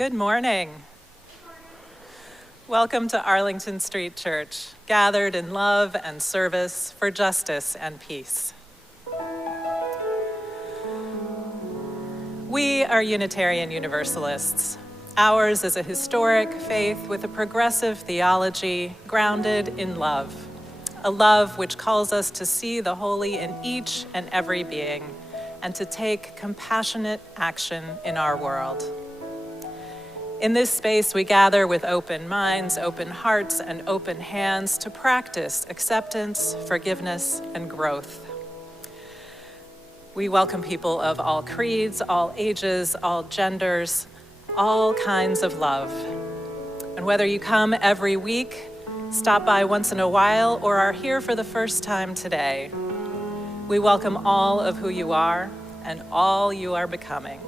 Good morning. Welcome to Arlington Street Church, gathered in love and service for justice and peace. We are Unitarian Universalists. Ours is a historic faith with a progressive theology grounded in love, a love which calls us to see the holy in each and every being and to take compassionate action in our world. In this space, we gather with open minds, open hearts, and open hands to practice acceptance, forgiveness, and growth. We welcome people of all creeds, all ages, all genders, all kinds of love. And whether you come every week, stop by once in a while, or are here for the first time today, we welcome all of who you are and all you are becoming.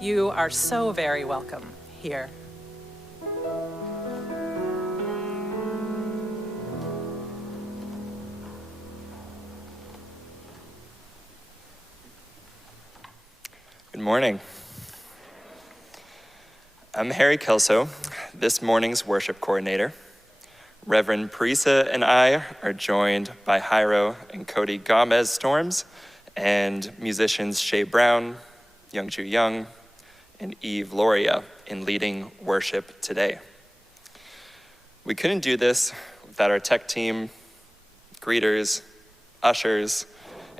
You are so very welcome here. Good morning. I'm Harry Kelso, this morning's worship coordinator. Reverend Parisa and I are joined by Jairo and Cody Gomez-Storms and musicians Shay Brown, Youngju Young, and Eve Loria in leading worship today. We couldn't do this without our tech team, greeters, ushers,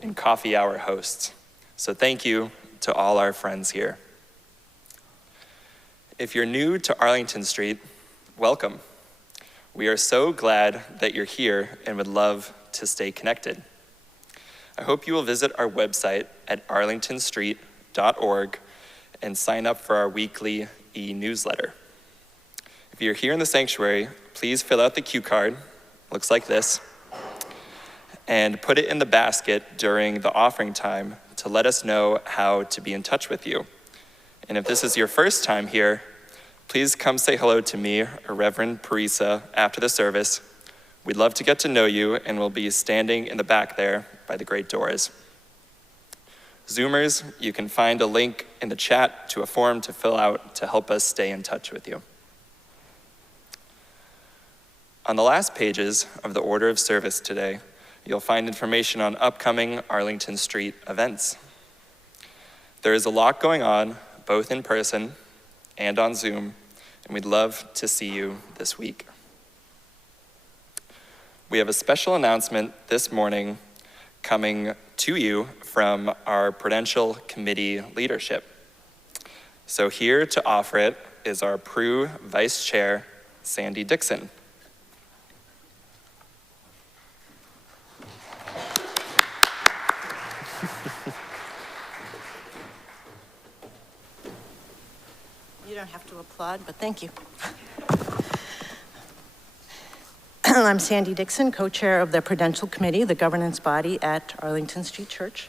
and coffee hour hosts. So thank you to all our friends here. If you're new to Arlington Street, welcome. We are so glad that you're here and would love to stay connected. I hope you will visit our website at arlingtonstreet.org and sign up for our weekly e-newsletter. If you're here in the sanctuary, please fill out the cue card, looks like this, and put it in the basket during the offering time to let us know how to be in touch with you. And if this is your first time here, please come say hello to me or Reverend Parisa after the service. We'd love to get to know you, and we'll be standing in the back there by the great doors. Zoomers, you can find a link in the chat to a form to fill out to help us stay in touch with you. On the last pages of the order of service today, you'll find information on upcoming Arlington Street events. There is a lot going on, both in person and on Zoom, and we'd love to see you this week. We have a special announcement this morning coming to you from our Prudential Committee leadership. So here to offer it is our Pru Vice Chair, Sandy Dixon. You don't have to applaud, but thank you. I'm Sandy Dixon, co-chair of the Prudential Committee, the governance body at Arlington Street Church.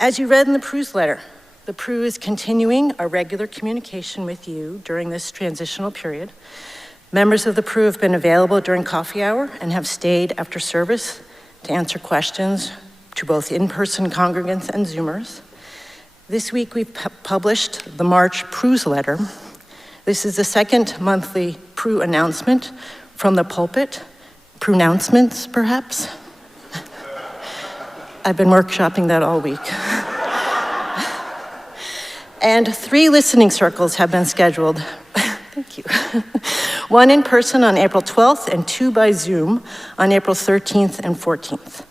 As you read in the Pru's letter, the Pru is continuing our regular communication with you during this transitional period. Members of the Pru have been available during coffee hour and have stayed after service to answer questions to both in-person congregants and Zoomers. This week we've published the March Pru's letter. This is the second monthly Pru announcement from the pulpit. Pronouncements, perhaps? I've been workshopping that all week. And 3 listening circles have been scheduled. Thank you. 1 in person on April 12th and 2 by Zoom on April 13th and 14th.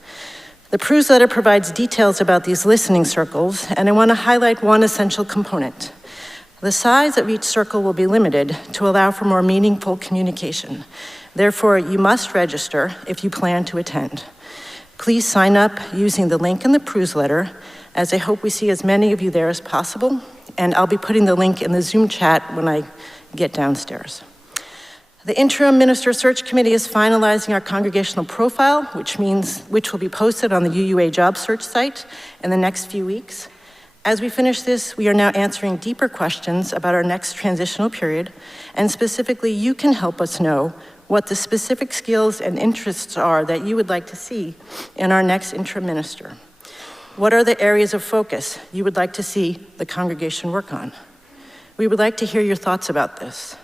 The Pru's letter provides details about these listening circles, and I want to highlight one essential component. The size of each circle will be limited to allow for more meaningful communication. Therefore, you must register if you plan to attend. Please sign up using the link in the Pru's letter, as I hope we see as many of you there as possible, and I'll be putting the link in the Zoom chat when I get downstairs. The Interim Minister Search Committee is finalizing our congregational profile, which will be posted on the UUA job search site in the next few weeks. As we finish this, we are now answering deeper questions about our next transitional period, and specifically, you can help us know what the specific skills and interests are that you would like to see in our next interim minister. What are the areas of focus you would like to see the congregation work on? We would like to hear your thoughts about this.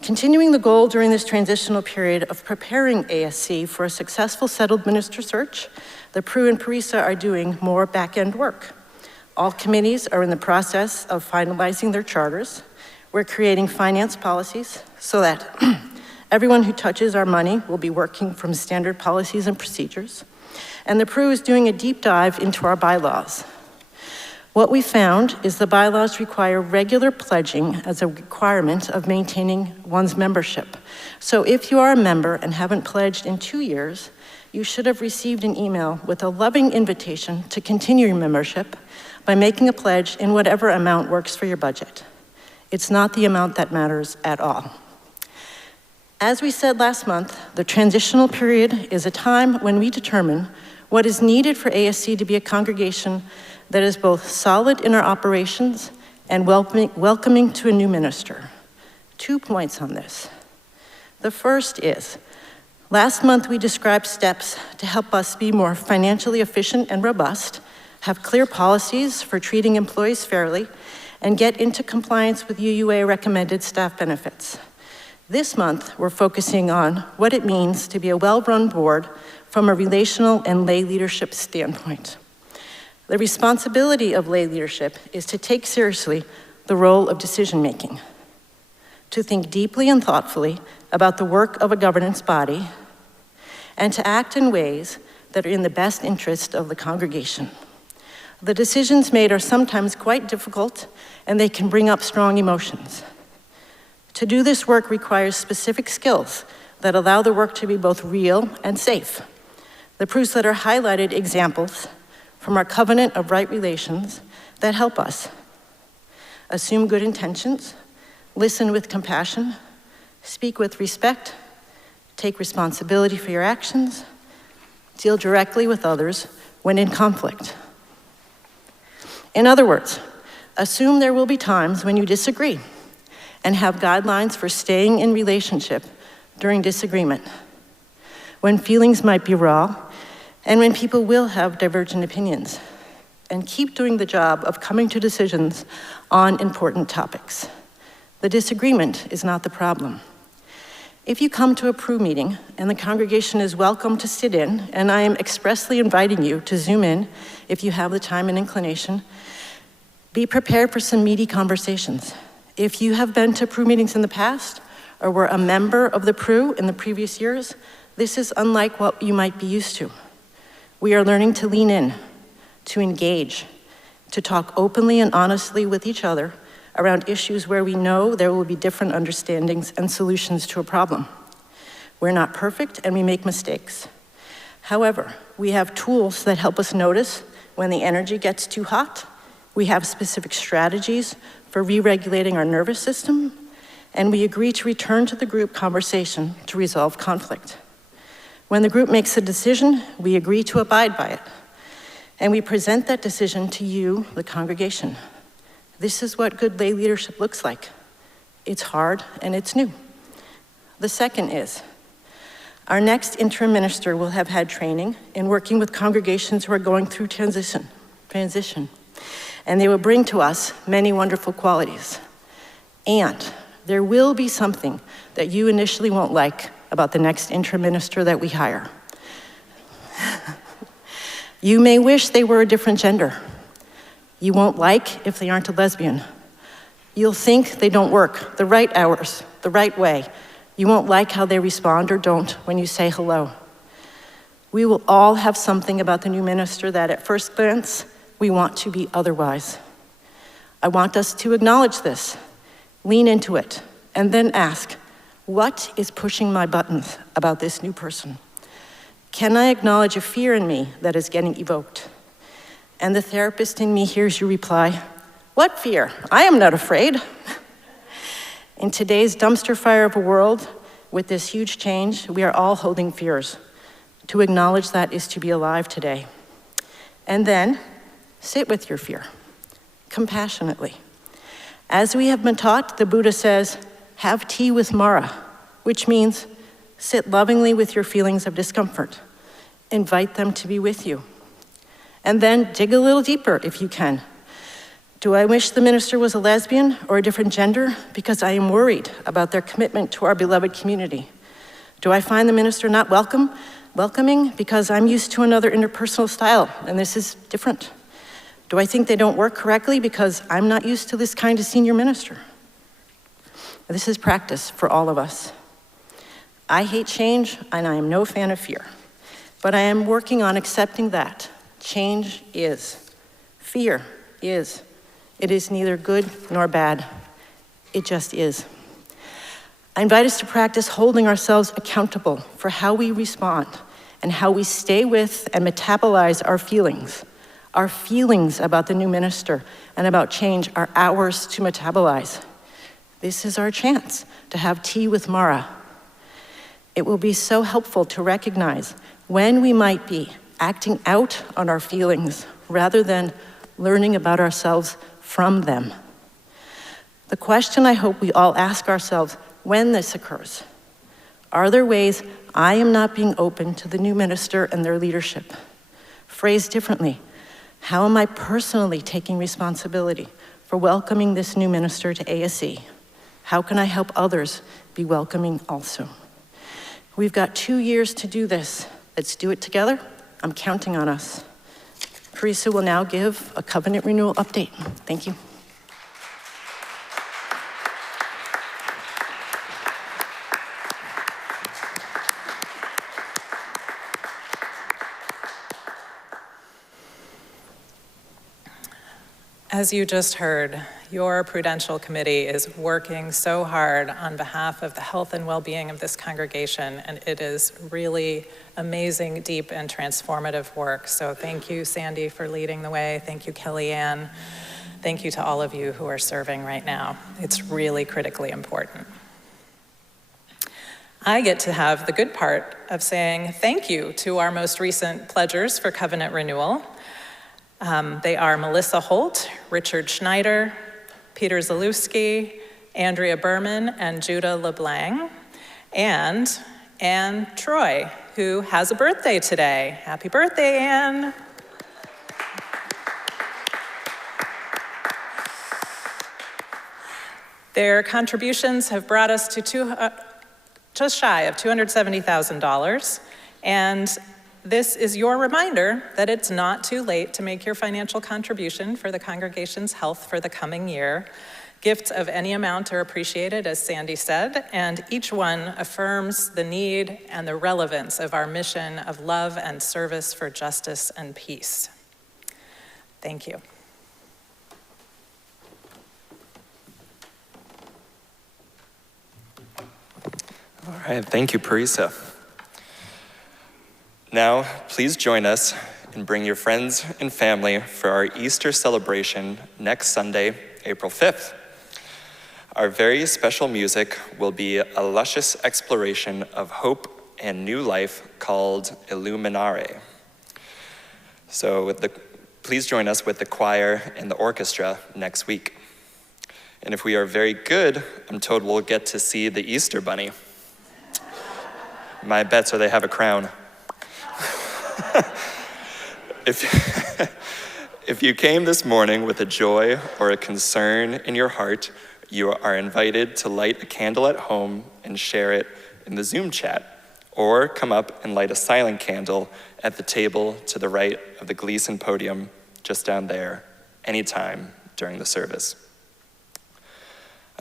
Continuing the goal during this transitional period of preparing ASC for a successful settled minister search, the Pru and Parisa are doing more back-end work. All committees are in the process of finalizing their charters. We're creating finance policies so that everyone who touches our money will be working from standard policies and procedures. And the Pru is doing a deep dive into our bylaws. What we found is the bylaws require regular pledging as a requirement of maintaining one's membership. So if you are a member and haven't pledged in 2 years, you should have received an email with a loving invitation to continue your membership by making a pledge in whatever amount works for your budget. It's not the amount that matters at all. As we said last month, the transitional period is a time when we determine what is needed for ASC to be a congregation that is both solid in our operations and welcoming to a new minister. 2 points on this. The first is, last month we described steps to help us be more financially efficient and robust, have clear policies for treating employees fairly, and get into compliance with UUA recommended staff benefits. This month, we're focusing on what it means to be a well-run board from a relational and lay leadership standpoint. The responsibility of lay leadership is to take seriously the role of decision-making, to think deeply and thoughtfully about the work of a governance body, and to act in ways that are in the best interest of the congregation. The decisions made are sometimes quite difficult, and they can bring up strong emotions. To do this work requires specific skills that allow the work to be both real and safe. The proofs that are highlighted examples from our covenant of right relations that help us. Assume good intentions, listen with compassion, speak with respect, take responsibility for your actions, deal directly with others when in conflict. In other words, assume there will be times when you disagree and have guidelines for staying in relationship during disagreement, when feelings might be raw, and when people will have divergent opinions, and keep doing the job of coming to decisions on important topics. The disagreement is not the problem. If you come to a Pru meeting and the congregation is welcome to sit in, and I am expressly inviting you to Zoom in if you have the time and inclination, be prepared for some meaty conversations. If you have been to Pru meetings in the past, or were a member of the Pru in the previous years, this is unlike what you might be used to. We are learning to lean in, to engage, to talk openly and honestly with each other around issues where we know there will be different understandings and solutions to a problem. We're not perfect and we make mistakes. However, we have tools that help us notice when the energy gets too hot. We have specific strategies for re-regulating our nervous system, and we agree to return to the group conversation to resolve conflict. When the group makes a decision, we agree to abide by it, and we present that decision to you, the congregation. This is what good lay leadership looks like. It's hard and it's new. The second is, our next interim minister will have had training in working with congregations who are going through transition, and they will bring to us many wonderful qualities. And there will be something that you initially won't like about the next interim minister that we hire. You may wish they were a different gender. You won't like if they aren't a lesbian. You'll think they don't work the right hours, the right way. You won't like how they respond or don't when you say hello. We will all have something about the new minister that at first glance, we want to be otherwise. I want us to acknowledge this, lean into it, and then ask, what is pushing my buttons about this new person? Can I acknowledge a fear in me that is getting evoked? And the therapist in me hears you reply, what fear? I am not afraid. In today's dumpster fire of a world, with this huge change, we are all holding fears. To acknowledge that is to be alive today. And then, sit with your fear, compassionately. As we have been taught, the Buddha says, have tea with Mara, which means sit lovingly with your feelings of discomfort. Invite them to be with you. And then dig a little deeper if you can. Do I wish the minister was a lesbian or a different gender? Because I am worried about their commitment to our beloved community. Do I find the minister not welcoming because I'm used to another interpersonal style and this is different? Do I think they don't work correctly because I'm not used to this kind of senior minister? This is practice for all of us. I hate change and I am no fan of fear, but I am working on accepting that change is. Fear is. It is neither good nor bad. It just is. I invite us to practice holding ourselves accountable for how we respond and how we stay with and metabolize our feelings. Our feelings about the new minister and about change are ours to metabolize. This is our chance to have tea with Mara. It will be so helpful to recognize when we might be acting out on our feelings rather than learning about ourselves from them. The question I hope we all ask ourselves when this occurs: are there ways I am not being open to the new minister and their leadership? Phrased differently, how am I personally taking responsibility for welcoming this new minister to ASE? How can I help others be welcoming also? We've got 2 years to do this. Let's do it together. I'm counting on us. Teresa will now give a covenant renewal update. Thank you. As you just heard, your Prudential Committee is working so hard on behalf of the health and well-being of this congregation, and it is really amazing, deep, and transformative work. So thank you, Sandy, for leading the way. Thank you, Kellyanne. Thank you to all of you who are serving right now. It's really critically important. I get to have the good part of saying thank you to our most recent pledgers for covenant renewal. They are Melissa Holt, Richard Schneider, Peter Zalewski, Andrea Berman, and Judah LeBlanc, and Anne Troy, who has a birthday today. Happy birthday, Anne. Their contributions have brought us to just shy of $270,000, and this is your reminder that it's not too late to make your financial contribution for the congregation's health for the coming year. Gifts of any amount are appreciated, as Sandy said, and each one affirms the need and the relevance of our mission of love and service for justice and peace. Thank you. All right, thank you, Parisa. Now, please join us and bring your friends and family for our Easter celebration next Sunday, April 5th. Our very special music will be a luscious exploration of hope and new life called Illuminare. So please join us with the choir and the orchestra next week. And if we are very good, I'm told we'll get to see the Easter Bunny. My bets are they have a crown. If you came this morning with a joy or a concern in your heart, you are invited to light a candle at home and share it in the Zoom chat, or come up and light a silent candle at the table to the right of the Gleason podium just down there, anytime during the service.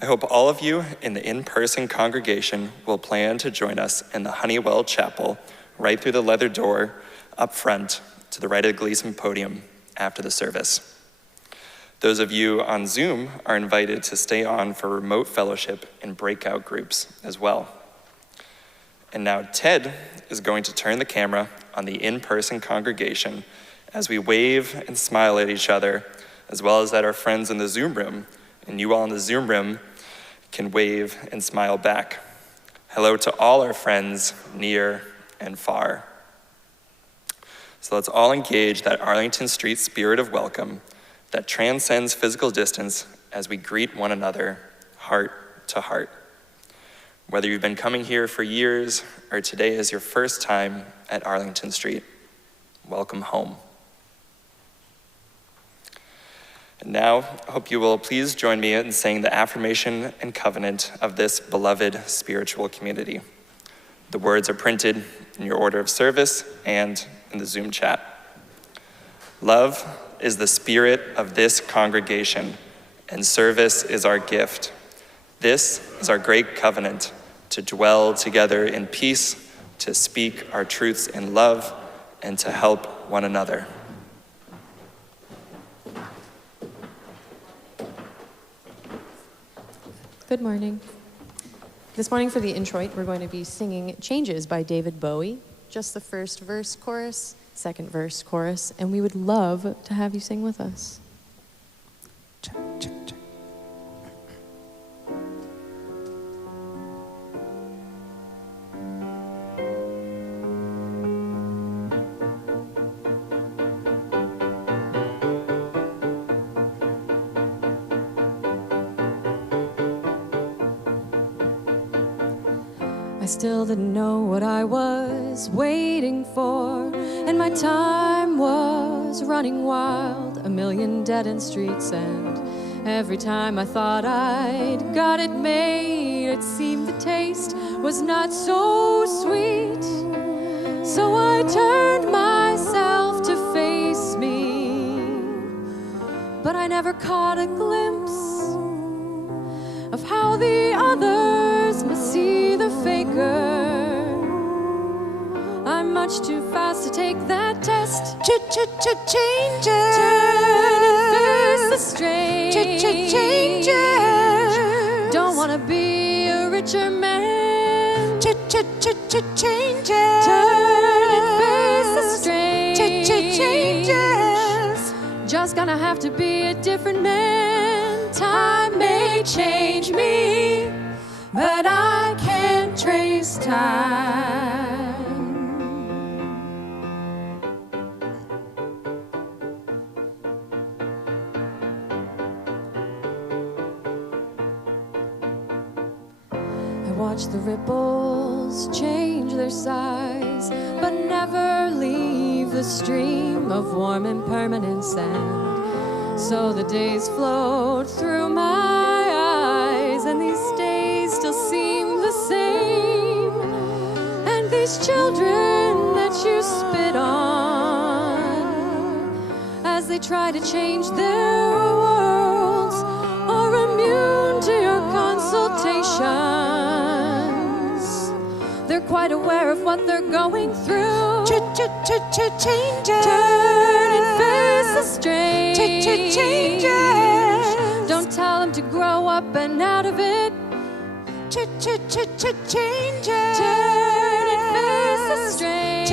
I hope all of you in the in-person congregation will plan to join us in the Honeywell Chapel right through the leather door up front to the right of the Gleason podium after the service. Those of you on Zoom are invited to stay on for remote fellowship and breakout groups as well. And now Ted is going to turn the camera on the in-person congregation as we wave and smile at each other, as well as at our friends in the Zoom room. And you all in the Zoom room can wave and smile back. Hello to all our friends near and far. So let's all engage that Arlington Street spirit of welcome that transcends physical distance as we greet one another heart to heart. Whether you've been coming here for years or today is your first time at Arlington Street, welcome home. And now, I hope you will please join me in saying the affirmation and covenant of this beloved spiritual community. The words are printed in your order of service and in the Zoom chat. Love is the spirit of this congregation, and service is our gift. This is our great covenant, to dwell together in peace, to speak our truths in love, and to help one another. Good morning. This morning for the Introit, we're going to be singing Changes by David Bowie. Just the first verse, chorus, second verse, chorus, and we would love to have you sing with us. Check, check, check. I still didn't know what I was waiting for, and my time was running wild, a million dead-end streets, and every time I thought I'd got it made, it seemed the taste was not so sweet. So I turned myself to face me, but I never caught a glimpse of how the others must see the faker. I'm much too fast to take that test. Changes. Turn and face the strange. Changes. Don't wanna be a richer man. Changes. Turn and face the strange. Changes. Just gonna have to be a different man. Time may change me, but I can't trace time. I watch the ripples change their size, but never leave the stream of warm and permanent sand. So the days float through my eyes, and these days still seem the same. And these children that you spit on, as they try to change their worlds, are immune to your consultations. They're quite aware of what they're going through. Changes. Turn and face the strange. Changes. Don't tell them to grow up and out of it. Changes. Turn and face the strange.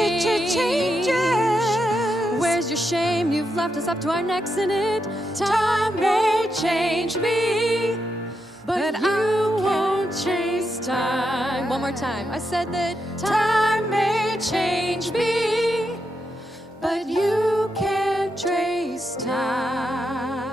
Changes. Where's your shame? You've left us up to our necks in it. Time may change me, but you won't chase time. One more time. I said that time may change me, but you can't trace time.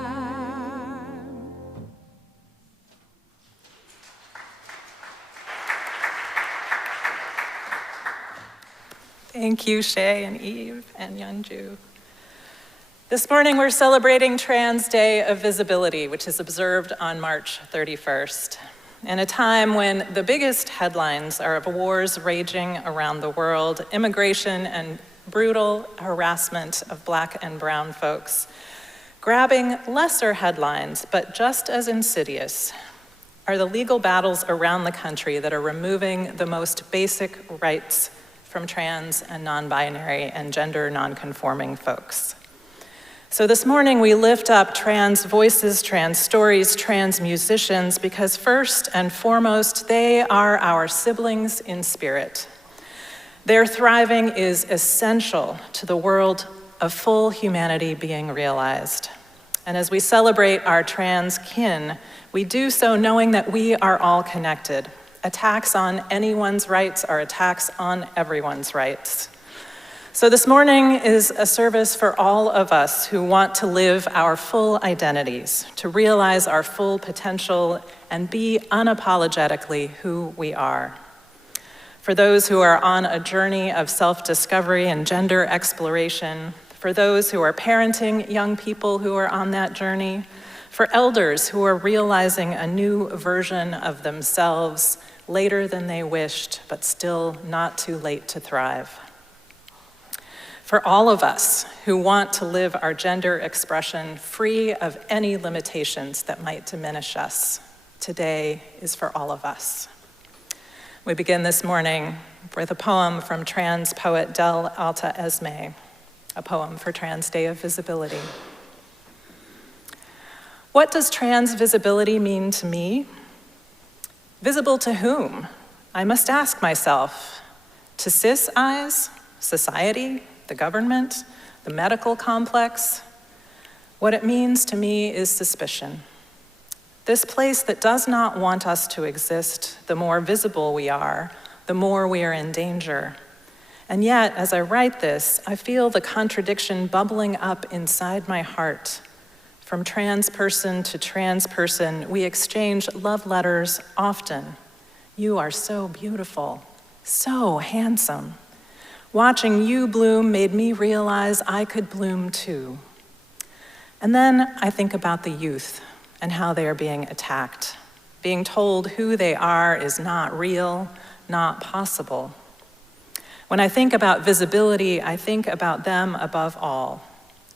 Thank you, Shay and Eve and Yeonju. This morning we're celebrating Trans Day of Visibility, which is observed on March 31st, in a time when the biggest headlines are of wars raging around the world, immigration, and brutal harassment of Black and brown folks. Grabbing lesser headlines, but just as insidious, are the legal battles around the country that are removing the most basic rights from trans and non-binary and gender non-conforming folks. So this morning we lift up trans voices, trans stories, trans musicians, because first and foremost, they are our siblings in spirit. Their thriving is essential to the world of full humanity being realized. And as we celebrate our trans kin, we do so knowing that we are all connected. Attacks on anyone's rights are attacks on everyone's rights. So this morning is a service for all of us who want to live our full identities, to realize our full potential and be unapologetically who we are. For those who are on a journey of self-discovery and gender exploration, for those who are parenting young people who are on that journey, for elders who are realizing a new version of themselves later than they wished, but still not too late to thrive. For all of us who want to live our gender expression free of any limitations that might diminish us, today is for all of us. We begin this morning with a poem from trans poet Del Alta Esme, a poem for Trans Day of Visibility. What does trans visibility mean to me? Visible to whom? I must ask myself. To cis eyes, society, the government, the medical complex? What it means to me is suspicion. This place that does not want us to exist, the more visible we are, the more we are in danger. And yet, as I write this, I feel the contradiction bubbling up inside my heart. From trans person to trans person, we exchange love letters often. You are so beautiful, so handsome. Watching you bloom made me realize I could bloom too. And then I think about the youth and how they are being attacked. Being told who they are is not real, not possible. When I think about visibility, I think about them above all,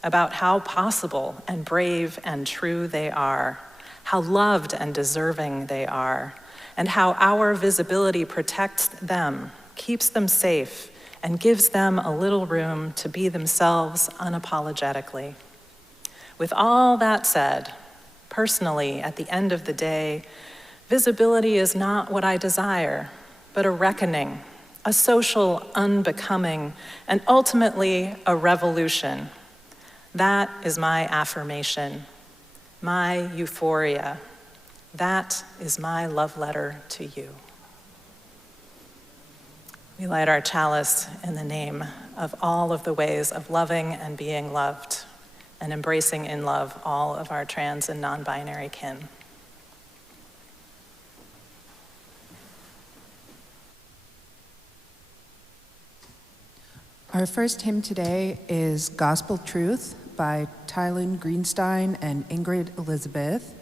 about how possible and brave and true they are, how loved and deserving they are, and how our visibility protects them, keeps them safe, and gives them a little room to be themselves unapologetically. With all that said, personally, at the end of the day, visibility is not what I desire, but a reckoning, a social unbecoming, and ultimately a revolution. That is my affirmation, my euphoria. That is my love letter to you. We light our chalice in the name of all of the ways of loving and being loved, and embracing in love all of our trans and non-binary kin. Our first hymn today is Gospel Truth by Tylin Greenstein and Ingrid Elizabeth.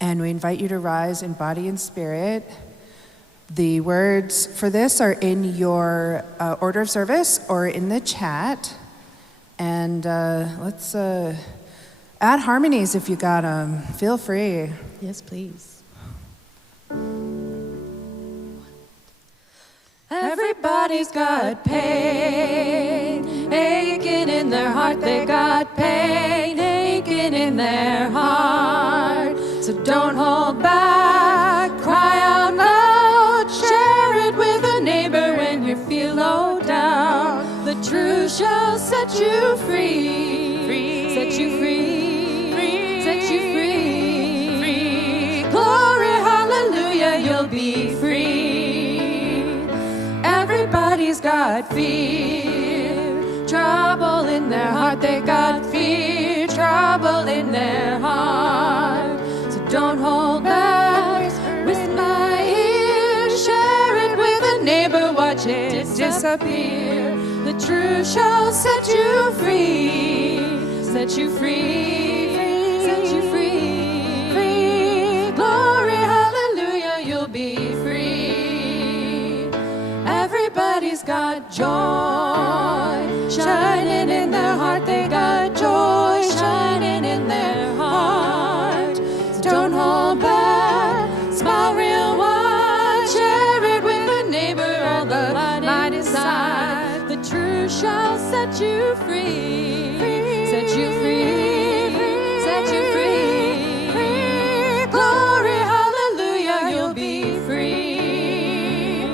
And we invite you to rise in body and spirit. The words for this are in your order of service or in the chat. And let's add harmonies if you got them. Feel free. Yes, please. Everybody's got pain, aching in their heart. They got pain, aching in their heart. So don't hold back, cry out loud, share it with a neighbor when you feel low down. The truth shall set you free, set you free, set you free. Glory, hallelujah, you'll be free. Everybody's got fear, trouble in their heart. They got fear, trouble in their heart. So don't hold back, with my ear, share it with a neighbor, watch it disappear. The truth shall set you free, set you free, set you free, free. Glory, hallelujah, you'll be free. Everybody's got joy shining in their heart. They got joy shining in their heart. So don't hold back, smile real wide, share it with a neighbor. All the light inside. The truth shall set you free, set you free, set you free. Glory, hallelujah, you'll be free.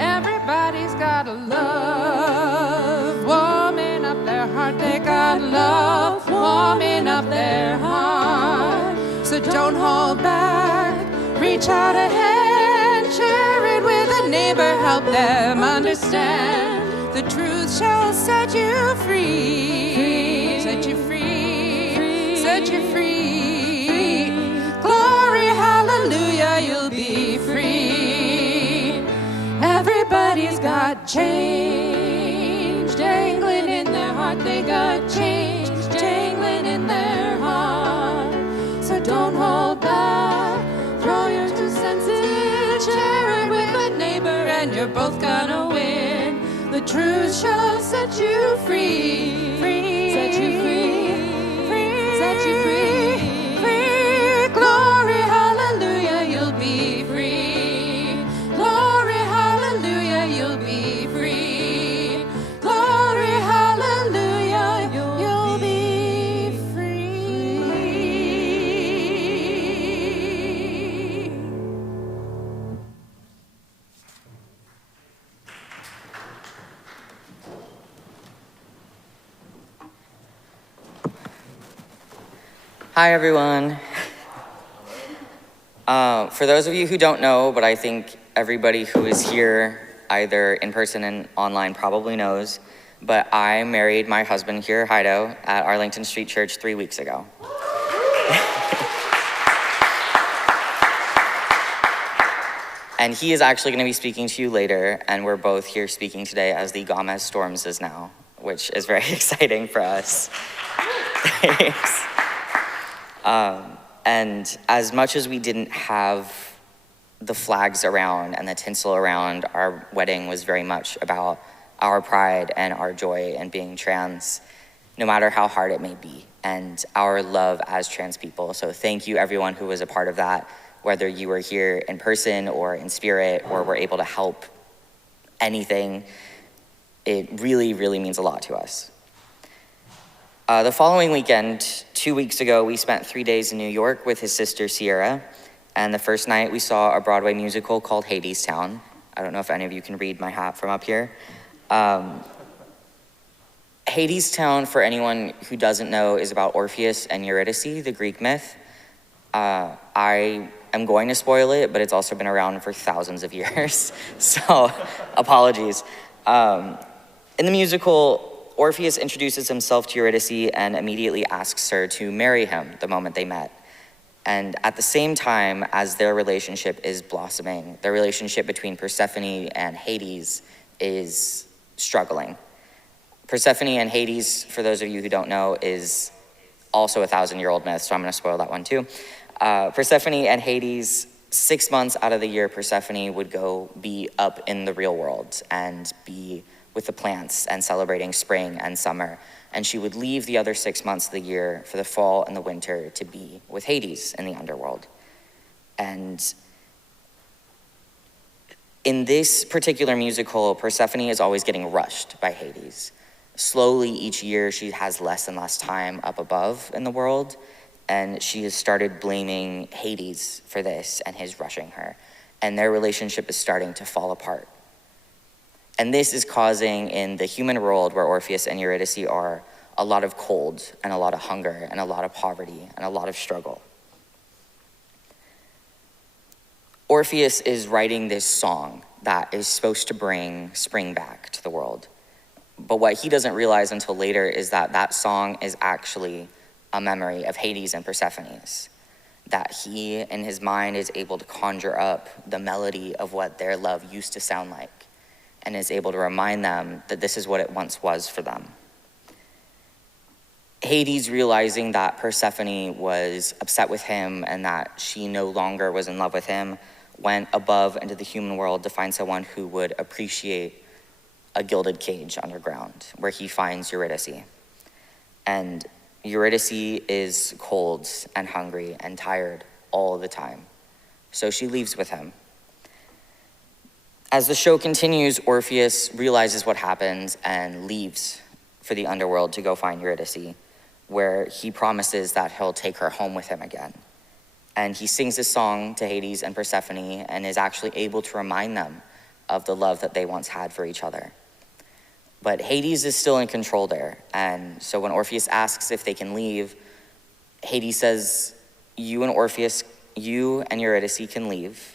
Everybody's got a love warming up their heart. They got love warming up their heart. So don't hold back, reach out a hand, share it with a neighbor, help them understand. The truth shall set you free, set you free, set you free. Glory, hallelujah, you'll be free. Everybody's got change dangling in their heart. They got change don't hold back. Throw your 2 cents in, share it with a neighbor, and you're both gonna win. The truth shall set you free, set you free, set you free, Glory, hallelujah, you'll be free. Glory, hallelujah, you'll be free. Glory, hallelujah, you'll be free. Hi, everyone. For those of you who don't know, but I think everybody who is here, either in person and online, probably knows, but I married my husband here, Heido, at Arlington Street Church 3 weeks ago. And he is actually going to be speaking to you later, and we're both here speaking today as the Gomez Stormses now, which is very exciting for us. Thanks. And as much as we didn't have the flags around and the tinsel around, our wedding was very much about our pride and our joy in being trans, no matter how hard it may be, and our love as trans people. So thank you everyone who was a part of that, whether you were here in person or in spirit or were able to help anything. It really, really means a lot to us. The following weekend, 2 weeks ago, we spent 3 days in New York with his sister Sierra, and the first night we saw a Broadway musical called Hadestown. I don't know if any of you can read my hat from up here. Hadestown, for anyone who doesn't know, is about Orpheus and Eurydice, the Greek myth. I am going to spoil it, but it's also been around for thousands of years, so apologies. In the musical, Orpheus introduces himself to Eurydice and immediately asks her to marry him the moment they met. And at the same time as their relationship is blossoming, the relationship between Persephone and Hades is struggling. Persephone and Hades, for those of you who don't know, is also a 1,000-year-old myth, so I'm gonna spoil that one too. Persephone and Hades, 6 months out of the year, Persephone would go be up in the real world and be with the plants and celebrating spring and summer. And she would leave the other 6 months of the year for the fall and the winter to be with Hades in the underworld. And in this particular musical, Persephone is always getting rushed by Hades. Slowly each year, she has less and less time up above in the world, and she has started blaming Hades for this and his rushing her. And their relationship is starting to fall apart. And this is causing, in the human world where Orpheus and Eurydice are, a lot of cold and a lot of hunger and a lot of poverty and a lot of struggle. Orpheus is writing this song that is supposed to bring spring back to the world. But what he doesn't realize until later is that that song is actually a memory of Hades and Persephone's, that he, in his mind, is able to conjure up the melody of what their love used to sound like, and is able to remind them that this is what it once was for them. Hades, realizing that Persephone was upset with him and that she no longer was in love with him, went above into the human world to find someone who would appreciate a gilded cage underground, where he finds Eurydice. And Eurydice is cold and hungry and tired all the time, so she leaves with him. As the show continues, Orpheus realizes what happens and leaves for the underworld to go find Eurydice, where he promises that he'll take her home with him again. And he sings this song to Hades and Persephone and is actually able to remind them of the love that they once had for each other. But Hades is still in control there, and so when Orpheus asks if they can leave, Hades says, you and Eurydice can leave,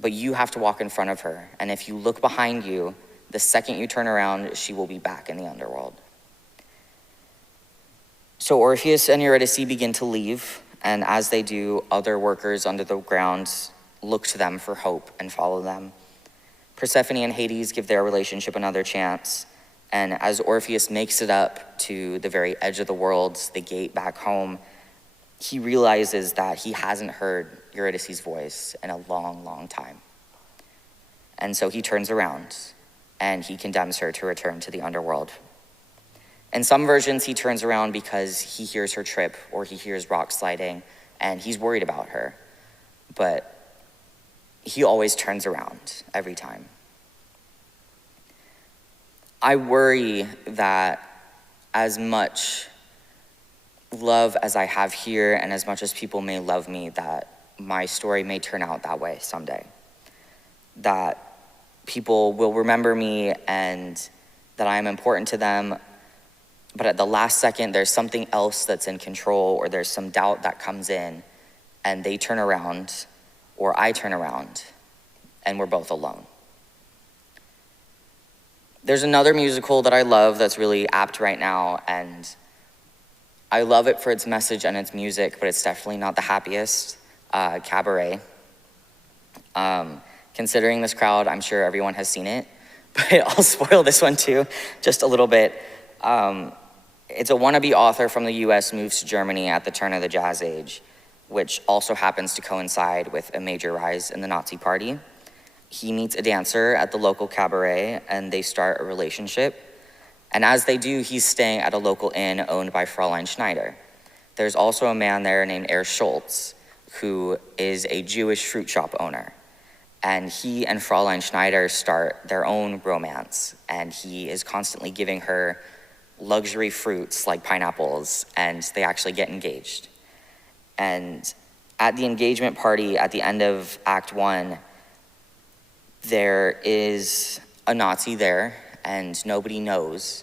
but you have to walk in front of her, and if you look behind you, the second you turn around, she will be back in the underworld. So Orpheus and Eurydice begin to leave, and as they do, other workers under the ground look to them for hope and follow them. Persephone and Hades give their relationship another chance, and as Orpheus makes it up to the very edge of the world, the gate back home, he realizes that he hasn't heard Eurydice's voice in a long, long time. And so he turns around and he condemns her to return to the underworld. In some versions, he turns around because he hears her trip or he hears rock sliding and he's worried about her. But he always turns around every time. I worry that as much love as I have here and as much as people may love me, that my story may turn out that way someday. That people will remember me and that I am important to them, but at the last second, there's something else that's in control, or there's some doubt that comes in, and they turn around, or I turn around, and we're both alone. There's another musical that I love that's really apt right now, and I love it for its message and its music, but it's definitely not the happiest, Cabaret. Considering this crowd, I'm sure everyone has seen it, but I'll spoil this one too, just a little bit. It's a wannabe author from the US moves to Germany at the turn of the Jazz Age, which also happens to coincide with a major rise in the Nazi Party. He meets a dancer at the local cabaret and they start a relationship. And as they do, he's staying at a local inn owned by Fräulein Schneider. There's also a man there named Herr Schultz, who is a Jewish fruit shop owner. And he and Fräulein Schneider start their own romance. And he is constantly giving her luxury fruits like pineapples, and they actually get engaged. And at the engagement party at the end of Act 1, there is a Nazi there, and nobody knows.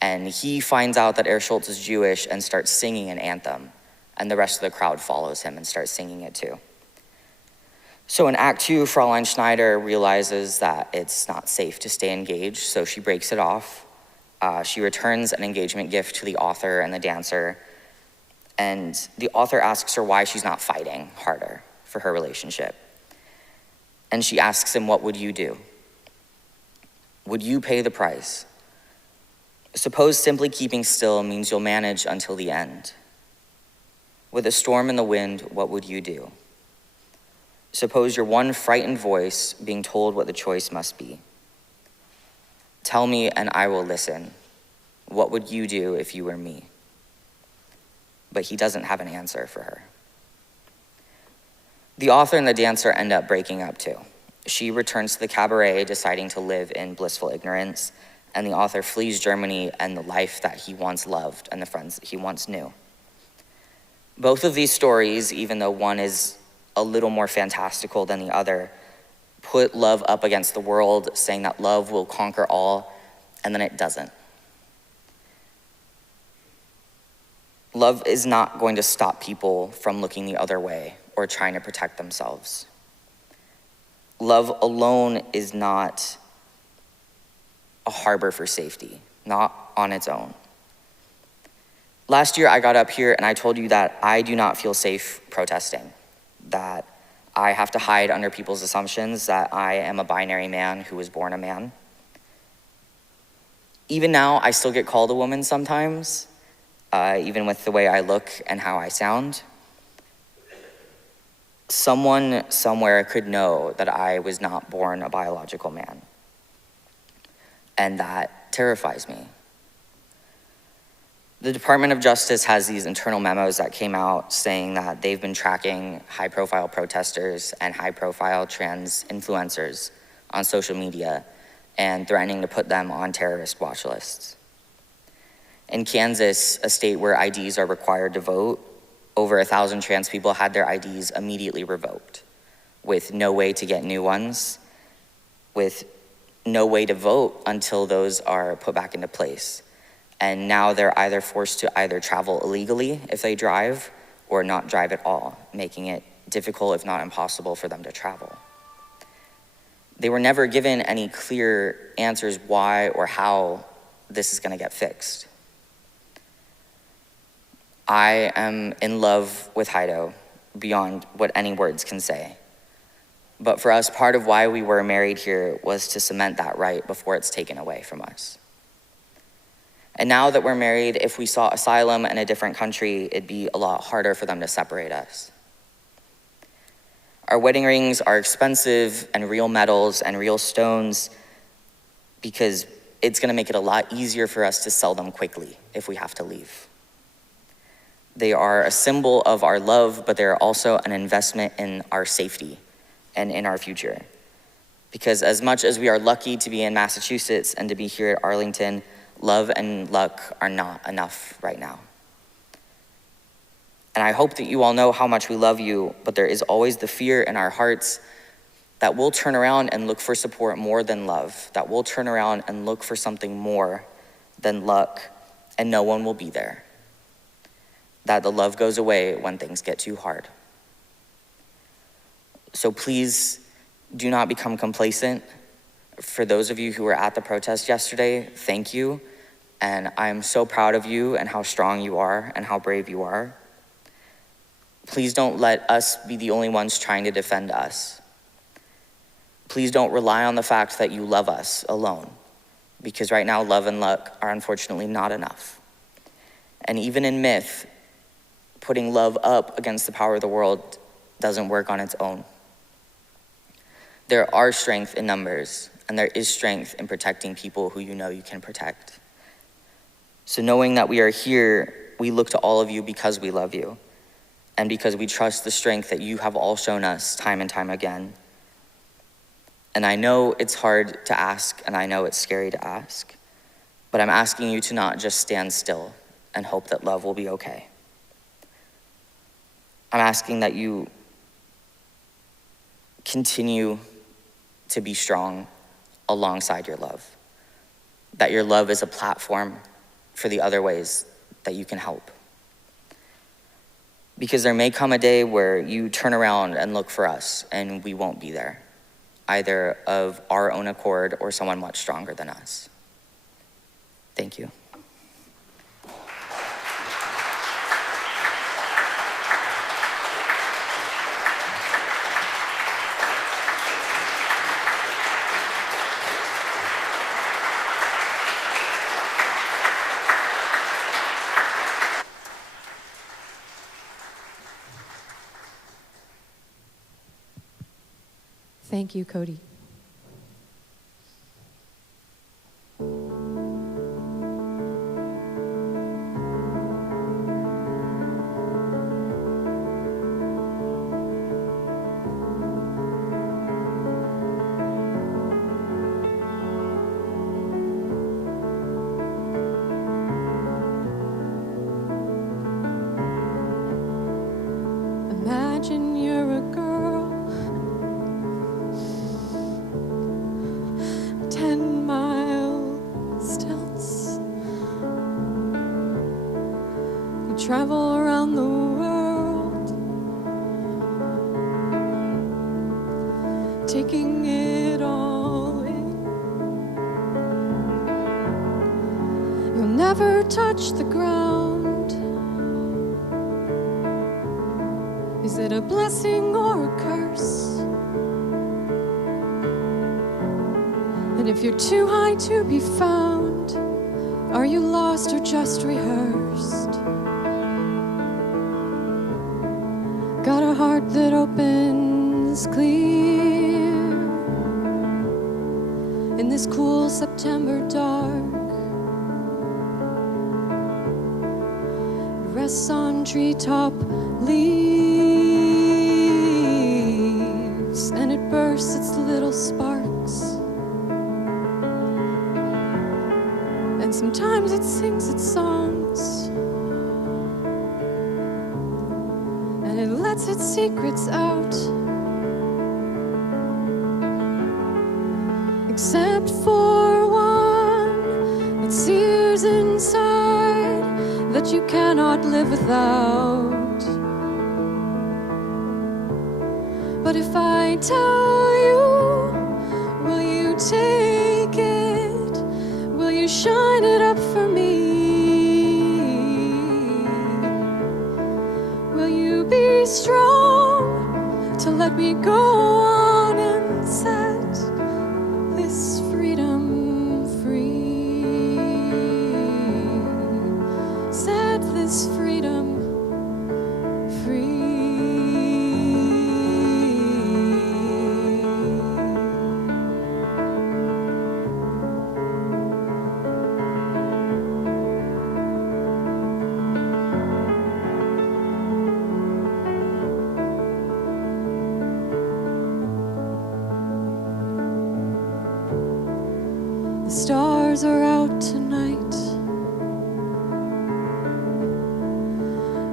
And he finds out that Herr Schultz is Jewish and starts singing an anthem, and the rest of the crowd follows him and starts singing it too. So in Act 2, Fräulein Schneider realizes that it's not safe to stay engaged, so she breaks it off. She returns an engagement gift to the author and the dancer, and the author asks her why she's not fighting harder for her relationship. And she asks him, what would you do? Would you pay the price? Suppose simply keeping still means you'll manage until the end. With a storm in the wind, what would you do? Suppose you're one frightened voice being told what the choice must be. Tell me and I will listen. What would you do if you were me? But he doesn't have an answer for her. The author and the dancer end up breaking up too. She returns to the cabaret, deciding to live in blissful ignorance, and the author flees Germany and the life that he once loved and the friends that he once knew. Both of these stories, even though one is a little more fantastical than the other, put love up against the world, saying that love will conquer all, and then it doesn't. Love is not going to stop people from looking the other way or trying to protect themselves. Love alone is not a harbor for safety, not on its own. Last year I got up here and I told you that I do not feel safe protesting, that I have to hide under people's assumptions that I am a binary man who was born a man. Even now, I still get called a woman sometimes, even with the way I look and how I sound. Someone somewhere could know that I was not born a biological man. And that terrifies me. The Department of Justice has these internal memos that came out saying that they've been tracking high-profile protesters and high-profile trans influencers on social media and threatening to put them on terrorist watch lists. In Kansas, a state where IDs are required to vote, over 1,000 trans people had their IDs immediately revoked, with no way to get new ones, with no way to vote until those are put back into place. And now they're either forced to either travel illegally if they drive or not drive at all, making it difficult, if not impossible, for them to travel. They were never given any clear answers why or how this is gonna get fixed. I am in love with Heido beyond what any words can say. But for us, part of why we were married here was to cement that right before it's taken away from us. And now that we're married, if we sought asylum in a different country, it'd be a lot harder for them to separate us. Our wedding rings are expensive and real metals and real stones because it's gonna make it a lot easier for us to sell them quickly if we have to leave. They are a symbol of our love, but they're also an investment in our safety and in our future. Because as much as we are lucky to be in Massachusetts and to be here at Arlington, love and luck are not enough right now. And I hope that you all know how much we love you, but there is always the fear in our hearts that we'll turn around and look for support more than love, that we'll turn around and look for something more than luck, and no one will be there. That the love goes away when things get too hard. So please do not become complacent. For those of you who were at the protest yesterday, thank you. And I'm so proud of you and how strong you are and how brave you are. Please don't let us be the only ones trying to defend us. Please don't rely on the fact that you love us alone, because right now love and luck are unfortunately not enough. And even in myth, putting love up against the power of the world doesn't work on its own. There are strength in numbers, and there is strength in protecting people who you know you can protect. So knowing that we are here, we look to all of you because we love you, and because we trust the strength that you have all shown us time and time again. And I know it's hard to ask, and I know it's scary to ask, but I'm asking you to not just stand still and hope that love will be okay. I'm asking that you continue to be strong alongside your love, that your love is a platform for the other ways that you can help. Because there may come a day where you turn around and look for us and we won't be there, either of our own accord or someone much stronger than us. Thank you. Thank you, Cody. Imagine you're a girl, 10-mile stilts. You travel around the world, taking it all in. You'll never touch the ground. Is it a blessing or a curse? And if you're too high to be found, are you lost or just rehearsed? Got a heart that opens clear in this cool September dark. It rests on treetop leaves, and it bursts its little sparks. And sometimes it sings its songs, and it lets its secrets out. Except for one that sears inside, that you cannot live without. But if I tell you, will you take it? Will you shine it up for me? Will you be strong to let me go on and set this freedom free? stars are out tonight.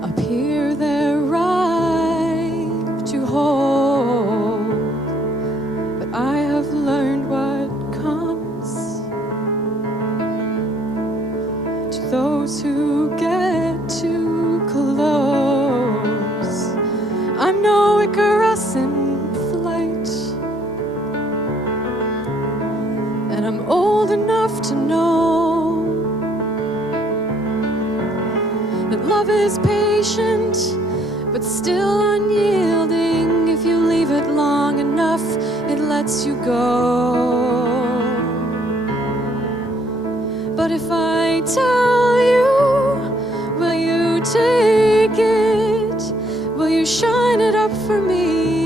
Up here they're ripe to hold, but I have learned what comes to those who get too close. I'm no Icarus in flight, and I'm old enough to know that love is patient, but still unyielding. If you leave it long enough, it lets you go. But if I tell you, will you take it? Will you shine it up for me?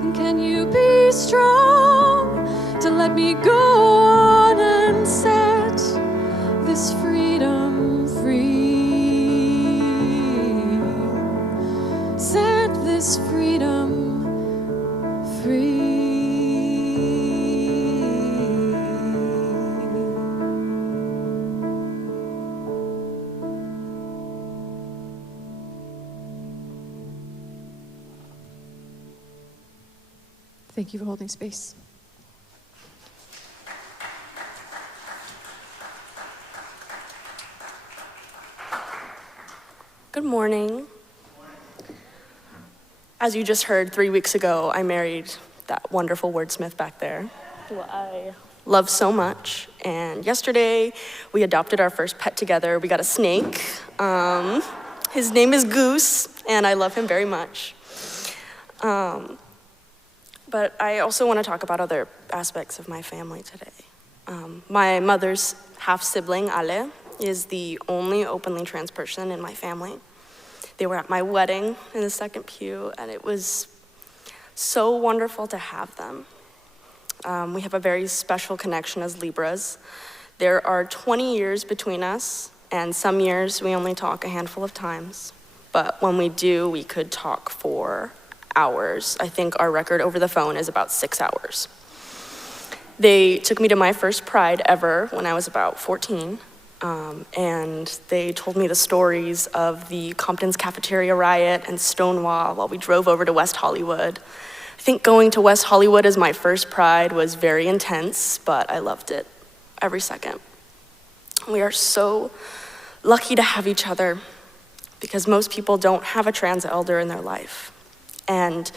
And can you be strong to let me go on and set this freedom free? Set this freedom free. Thank you for holding space. Good morning. As you just heard, 3 weeks ago, I married that wonderful wordsmith back there, who I love so much. And yesterday, we adopted our first pet together. We got a snake. His name is Goose, and I love him very much. But I also want to talk about other aspects of my family today. My mother's half-sibling, Ale, is the only openly trans person in my family. They were at my wedding in the second pew, and it was so wonderful to have them. We have a very special connection as Libras. There are 20 years between us, and some years we only talk a handful of times. But when we do, we could talk for hours. I think our record over the phone is about 6 hours. They took me to my first Pride ever when I was about 14. And they told me the stories of the Compton's cafeteria riot and Stonewall while we drove over to West Hollywood. I think going to West Hollywood as my first Pride was very intense, but I loved it every second. We are so lucky to have each other because most people don't have a trans elder in their life. And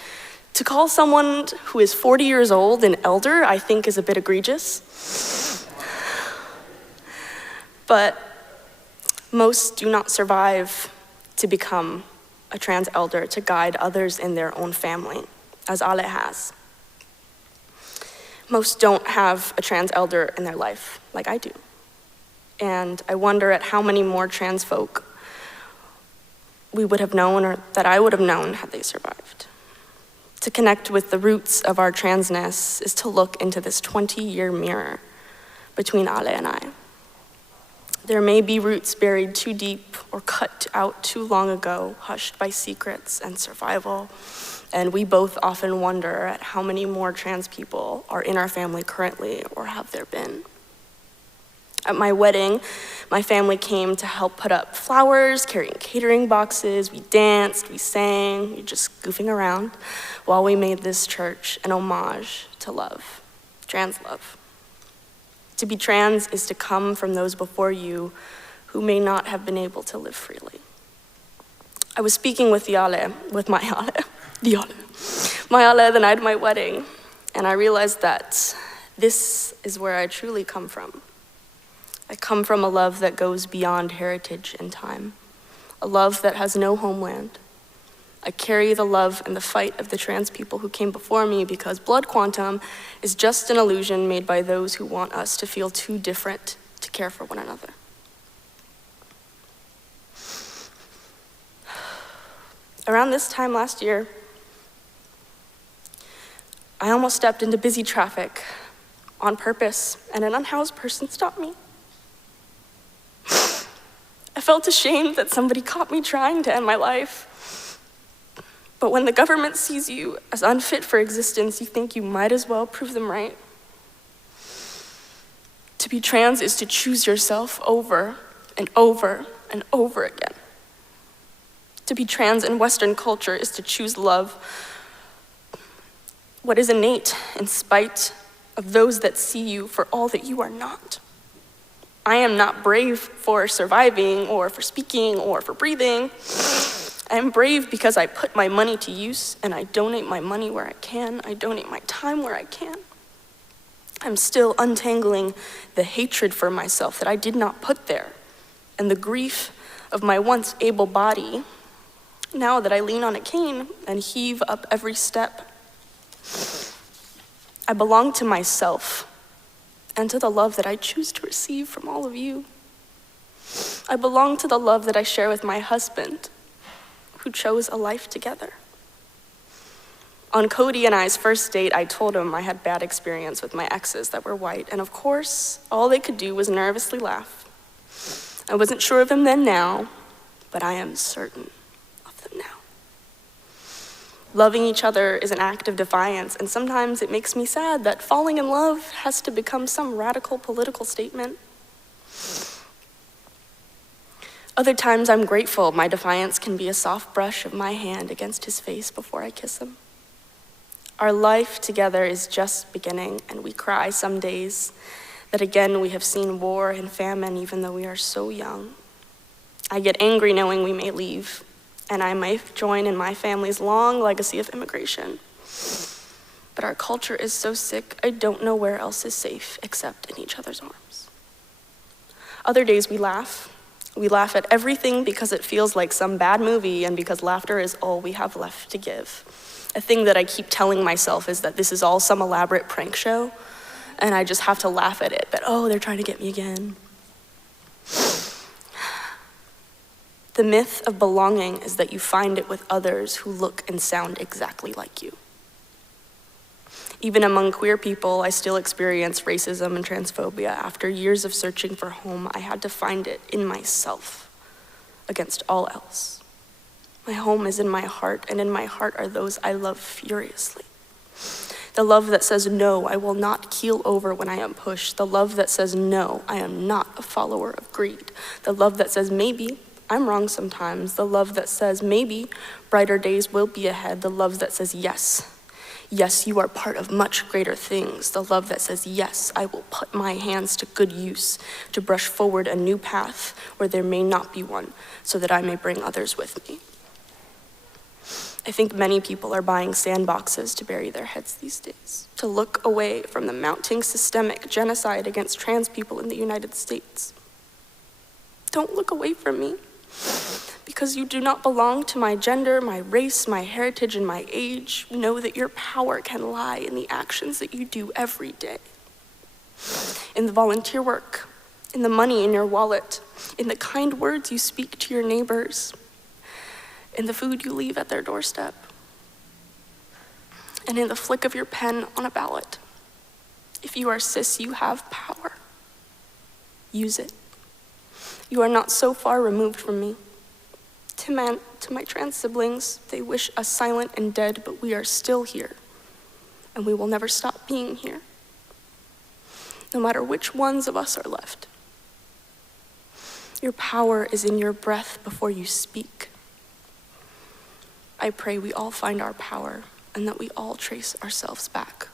to call someone who is 40 years old an elder, I think is a bit egregious. But most do not survive to become a trans elder to guide others in their own family, as Ale has. Most don't have a trans elder in their life like I do. And I wonder at how many more trans folk we would have known or that I would have known had they survived. To connect with the roots of our transness is to look into this 20-year mirror between Ale and I. There may be roots buried too deep or cut out too long ago, hushed by secrets and survival, and we both often wonder at how many more trans people are in our family currently or have there been. At my wedding, my family came to help put up flowers, carrying catering boxes. We danced, we sang, we were just goofing around while we made this church an homage to love, trans love. To be trans is to come from those before you who may not have been able to live freely. I was speaking with my Ale the night of my wedding, and I realized that this is where I truly come from. I come from a love that goes beyond heritage and time, a love that has no homeland. I carry the love and the fight of the trans people who came before me because blood quantum is just an illusion made by those who want us to feel too different to care for one another. Around this time last year, I almost stepped into busy traffic on purpose, and an unhoused person stopped me. I felt ashamed that somebody caught me trying to end my life. But when the government sees you as unfit for existence, you think you might as well prove them right. To be trans is to choose yourself over and over and over again. To be trans in Western culture is to choose love, what is innate in spite of those that see you for all that you are not. I am not brave for surviving or for speaking or for breathing. I am brave because I put my money to use and I donate my money where I can. I donate my time where I can. I'm still untangling the hatred for myself that I did not put there and the grief of my once able body now that I lean on a cane and heave up every step. I belong to myself and to the love that I choose to receive from all of you. I belong to the love that I share with my husband, who chose a life together. On Cody and I's first date, I told him I had bad experience with my exes that were white, and of course, all they could do was nervously laugh. I wasn't sure of them then now, but I am certain of them now. Loving each other is an act of defiance, and sometimes it makes me sad that falling in love has to become some radical political statement. Other times I'm grateful my defiance can be a soft brush of my hand against his face before I kiss him. Our life together is just beginning, and we cry some days that again we have seen war and famine even though we are so young. I get angry knowing we may leave, and I might join in my family's long legacy of immigration. But our culture is so sick, I don't know where else is safe except in each other's arms. Other days we laugh. We laugh at everything because it feels like some bad movie and because laughter is all we have left to give. A thing that I keep telling myself is that this is all some elaborate prank show, and I just have to laugh at it, that, oh, they're trying to get me again. The myth of belonging is that you find it with others who look and sound exactly like you. Even among queer people, I still experience racism and transphobia. After years of searching for home, I had to find it in myself against all else. My home is in my heart, and in my heart are those I love furiously. The love that says, no, I will not keel over when I am pushed. The love that says, no, I am not a follower of greed. The love that says, maybe I'm wrong sometimes. The love that says, maybe brighter days will be ahead. The love that says, yes, yes, you are part of much greater things. The love that says, yes, I will put my hands to good use to brush forward a new path where there may not be one, so that I may bring others with me. I think many people are buying sandboxes to bury their heads these days, to look away from the mounting systemic genocide against trans people in the United States. Don't look away from me, because you do not belong to my gender, my race, my heritage, and my age. Know that your power can lie in the actions that you do every day. In the volunteer work, in the money in your wallet, in the kind words you speak to your neighbors, in the food you leave at their doorstep, and in the flick of your pen on a ballot. If you are cis, you have power. Use it. You are not so far removed from me. To my trans siblings, they wish us silent and dead, but we are still here, and we will never stop being here, no matter which ones of us are left. Your power is in your breath before you speak. I pray we all find our power and that we all trace ourselves back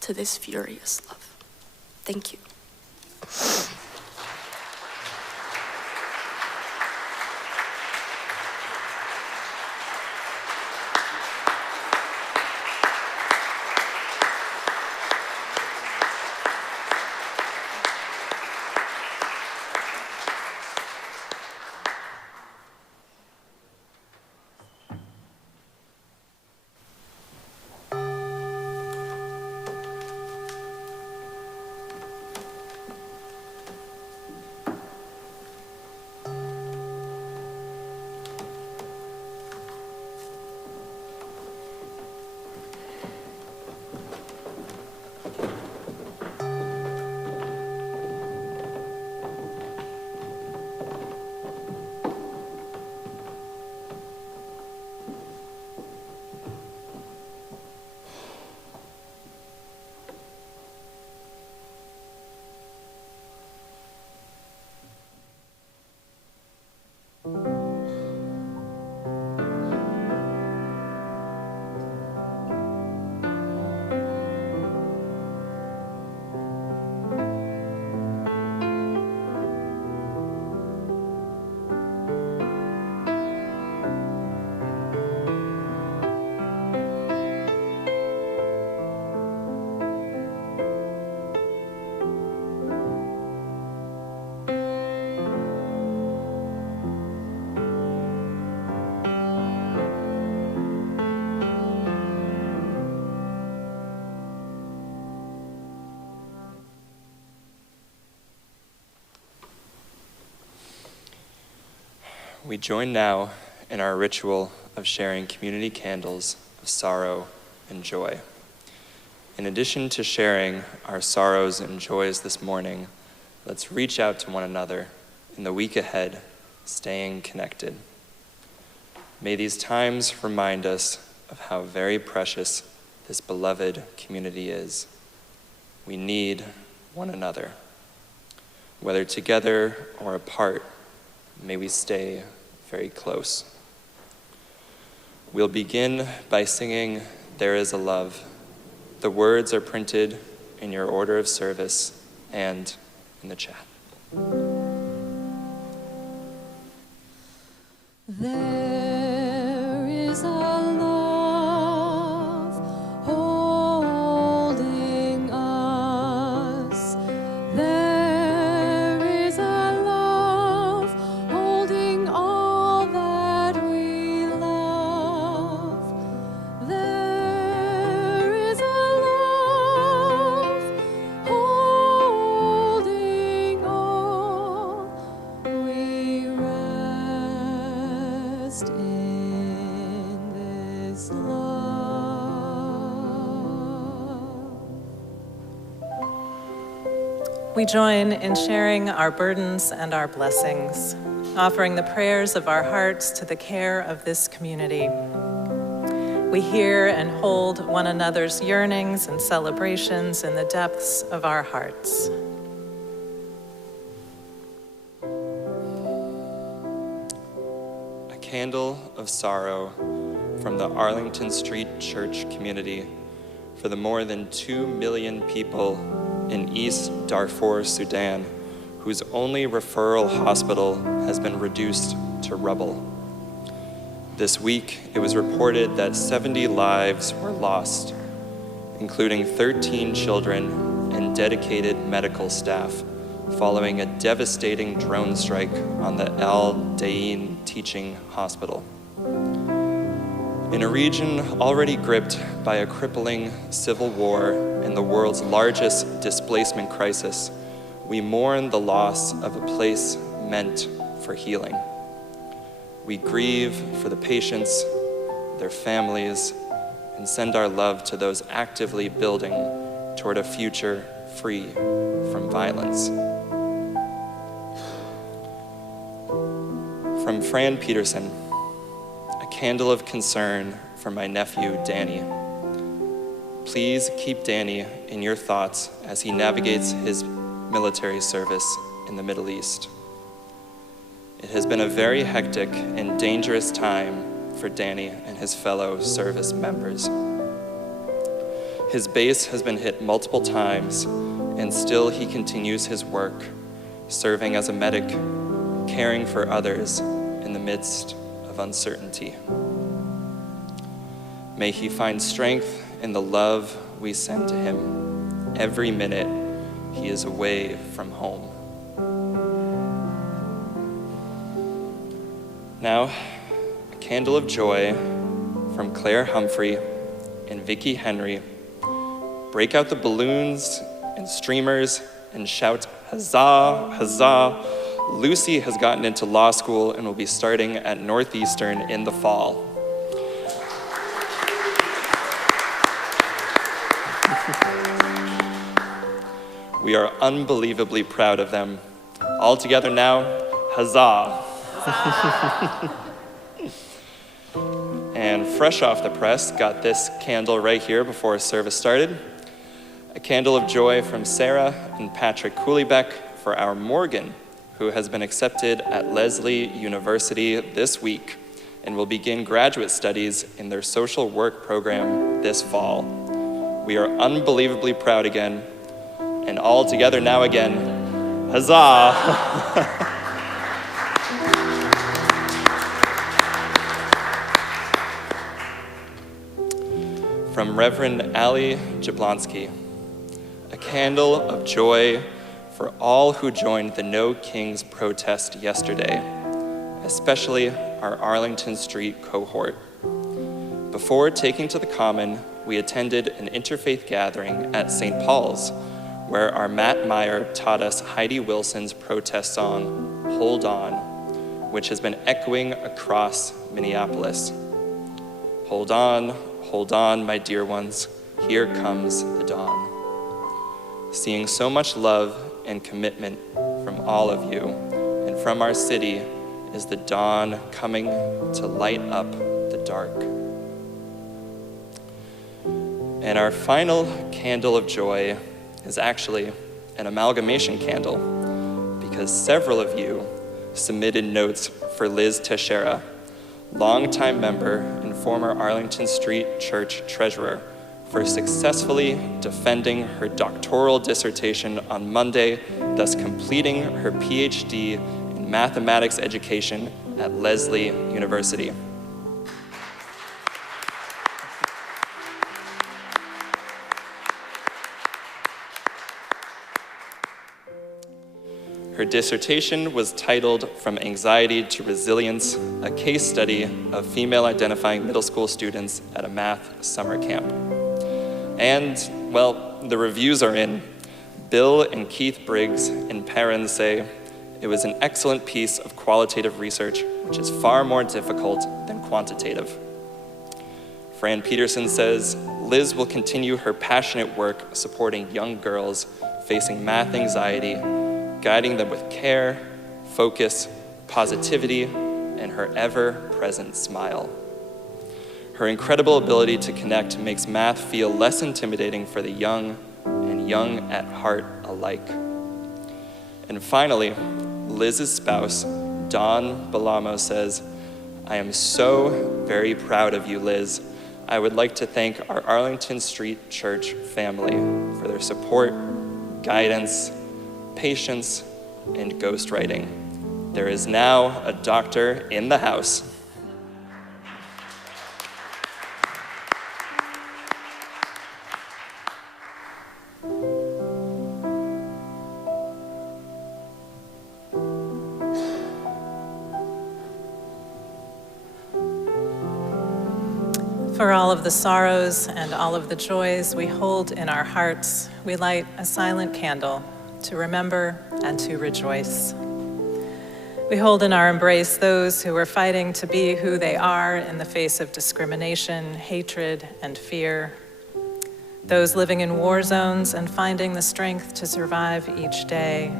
to this furious love. Thank you. We join now in our ritual of sharing community candles of sorrow and joy. In addition to sharing our sorrows and joys this morning, let's reach out to one another in the week ahead, staying connected. May these times remind us of how very precious this beloved community is. We need one another. Whether together or apart, may we stay very close. We'll begin by singing "There Is a Love." The words are printed in your order of service and in the chat. There is a love holding us. There is a love holding all that we love. There is a love holding all. We rest in this love. We join in sharing our burdens and our blessings, offering the prayers of our hearts to the care of this community. We hear and hold one another's yearnings and celebrations in the depths of our hearts. A candle of sorrow from the Arlington Street church community for the more than 2 million people in East Darfur, Sudan, whose only referral hospital has been reduced to rubble. This week, it was reported that 70 lives were lost, including 13 children and dedicated medical staff, following a devastating drone strike on the Al Dain Teaching Hospital. In a region already gripped by a crippling civil war and the world's largest displacement crisis, we mourn the loss of a place meant for healing. We grieve for the patients, their families, and send our love to those actively building toward a future free from violence. From Fran Peterson, a candle of concern for my nephew, Danny. Please keep Danny in your thoughts as he navigates his military service in the Middle East. It has been a very hectic and dangerous time for Danny and his fellow service members. His base has been hit multiple times, and still he continues his work, serving as a medic, caring for others in the midst of uncertainty. May he find strength in the love we send to him every minute he is away from home. Now, a candle of joy from Claire Humphrey and Vicki Henry. Break out the balloons and streamers and shout, "Huzzah, huzzah." Lucy has gotten into law school and will be starting at Northeastern in the fall. We are unbelievably proud of them. All together now, huzzah. And fresh off the press, got this candle right here before service started. A candle of joy from Sarah and Patrick Cooleybeck for our Morgan, who has been accepted at Lesley University this week and will begin graduate studies in their social work program this fall. We are unbelievably proud again, and all together now again, huzzah! From Reverend Ali Jablonski, a candle of joy for all who joined the No Kings protest yesterday, especially our Arlington Street cohort. Before taking to the Common, we attended an interfaith gathering at St. Paul's, where our Matt Meyer taught us Heidi Wilson's protest song, "Hold On," which has been echoing across Minneapolis. Hold on, my dear ones, here comes the dawn. Seeing so much love and commitment from all of you and from our city is the dawn coming to light up the dark. And our final candle of joy is actually an amalgamation candle, because several of you submitted notes for Liz Teixeira, longtime member and former Arlington Street Church treasurer, for successfully defending her doctoral dissertation on Monday, thus completing her PhD in mathematics education at Lesley University. Her dissertation was titled From Anxiety to Resilience, a case study of female-identifying middle school students at a math summer camp. And, well, the reviews are in. Bill and Keith Briggs in Perrin say, it was an excellent piece of qualitative research, which is far more difficult than quantitative. Fran Peterson says, Liz will continue her passionate work supporting young girls facing math anxiety, guiding them with care, focus, positivity, and her ever-present smile. Her incredible ability to connect makes math feel less intimidating for the young and young at heart alike. And finally, Liz's spouse, Dawn Balamo, says, I am so very proud of you, Liz. I would like to thank our Arlington Street Church family for their support, guidance, patience, and ghostwriting. There is now a doctor in the house. For all of the sorrows and all of the joys we hold in our hearts, we light a silent candle to remember and to rejoice. We hold in our embrace those who are fighting to be who they are in the face of discrimination, hatred, and fear. Those living in war zones and finding the strength to survive each day.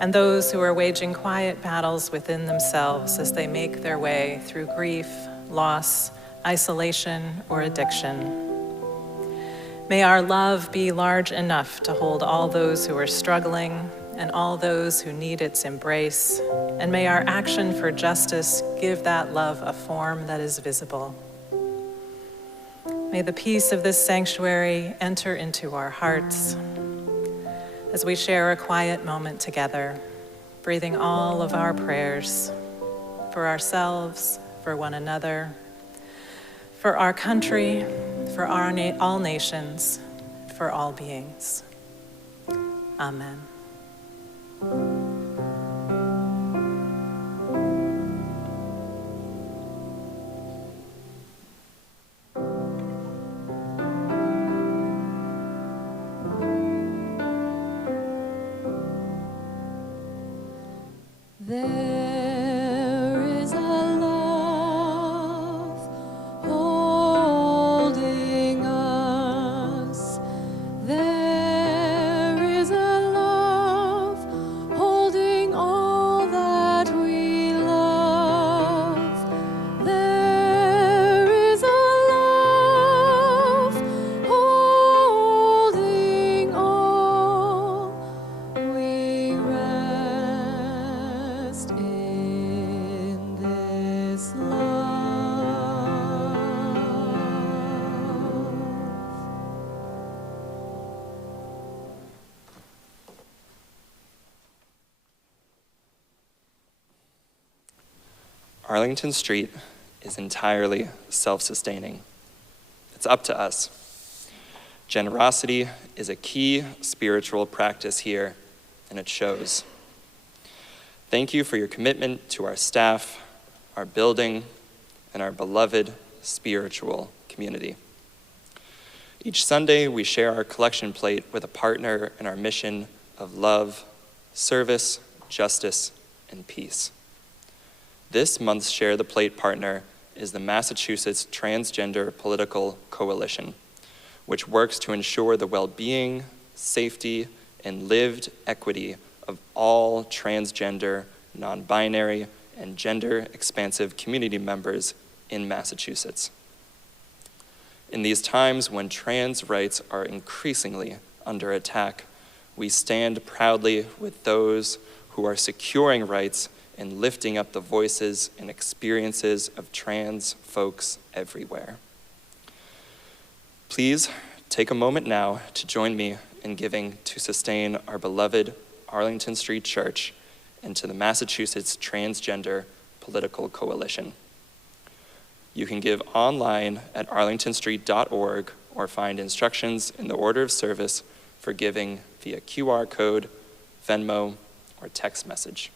And those who are waging quiet battles within themselves as they make their way through grief, loss, isolation, or addiction. May our love be large enough to hold all those who are struggling and all those who need its embrace, and may our action for justice give that love a form that is visible. May the peace of this sanctuary enter into our hearts as we share a quiet moment together, breathing all of our prayers for ourselves, for one another, for our country, for all nations, for all beings. Amen. There is a love holding us. There is a love holding all that we love. There is a love holding all we rest in this love. Arlington Street is entirely self-sustaining. It's up to us. Generosity is a key spiritual practice here, and it shows. Thank you for your commitment to our staff, our building, and our beloved spiritual community. Each Sunday, we share our collection plate with a partner in our mission of love, service, justice, and peace. This month's Share the Plate partner is the Massachusetts Transgender Political Coalition, which works to ensure the well-being, safety, and lived equity of all transgender, non-binary, and gender-expansive community members in Massachusetts. In these times when trans rights are increasingly under attack, we stand proudly with those who are securing rights and lifting up the voices and experiences of trans folks everywhere. Please take a moment now to join me in giving to sustain our beloved Arlington Street Church and to the Massachusetts Transgender Political Coalition. You can give online at arlingtonstreet.org or find instructions in the order of service for giving via QR code, Venmo, or text message.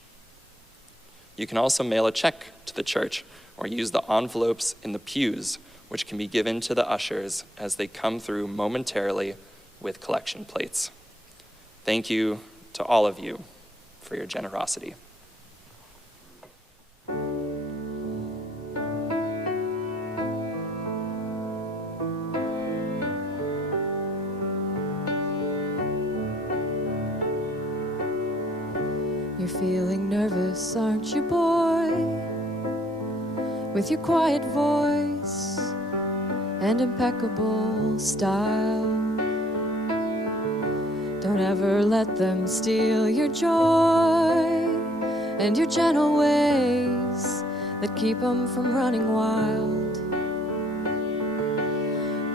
You can also mail a check to the church or use the envelopes in the pews, which can be given to the ushers as they come through momentarily with collection plates. Thank you to all of you for your generosity. You're feeling nervous, aren't you, boy? With your quiet voice and impeccable style. Don't ever let them steal your joy and your gentle ways that keep them from running wild.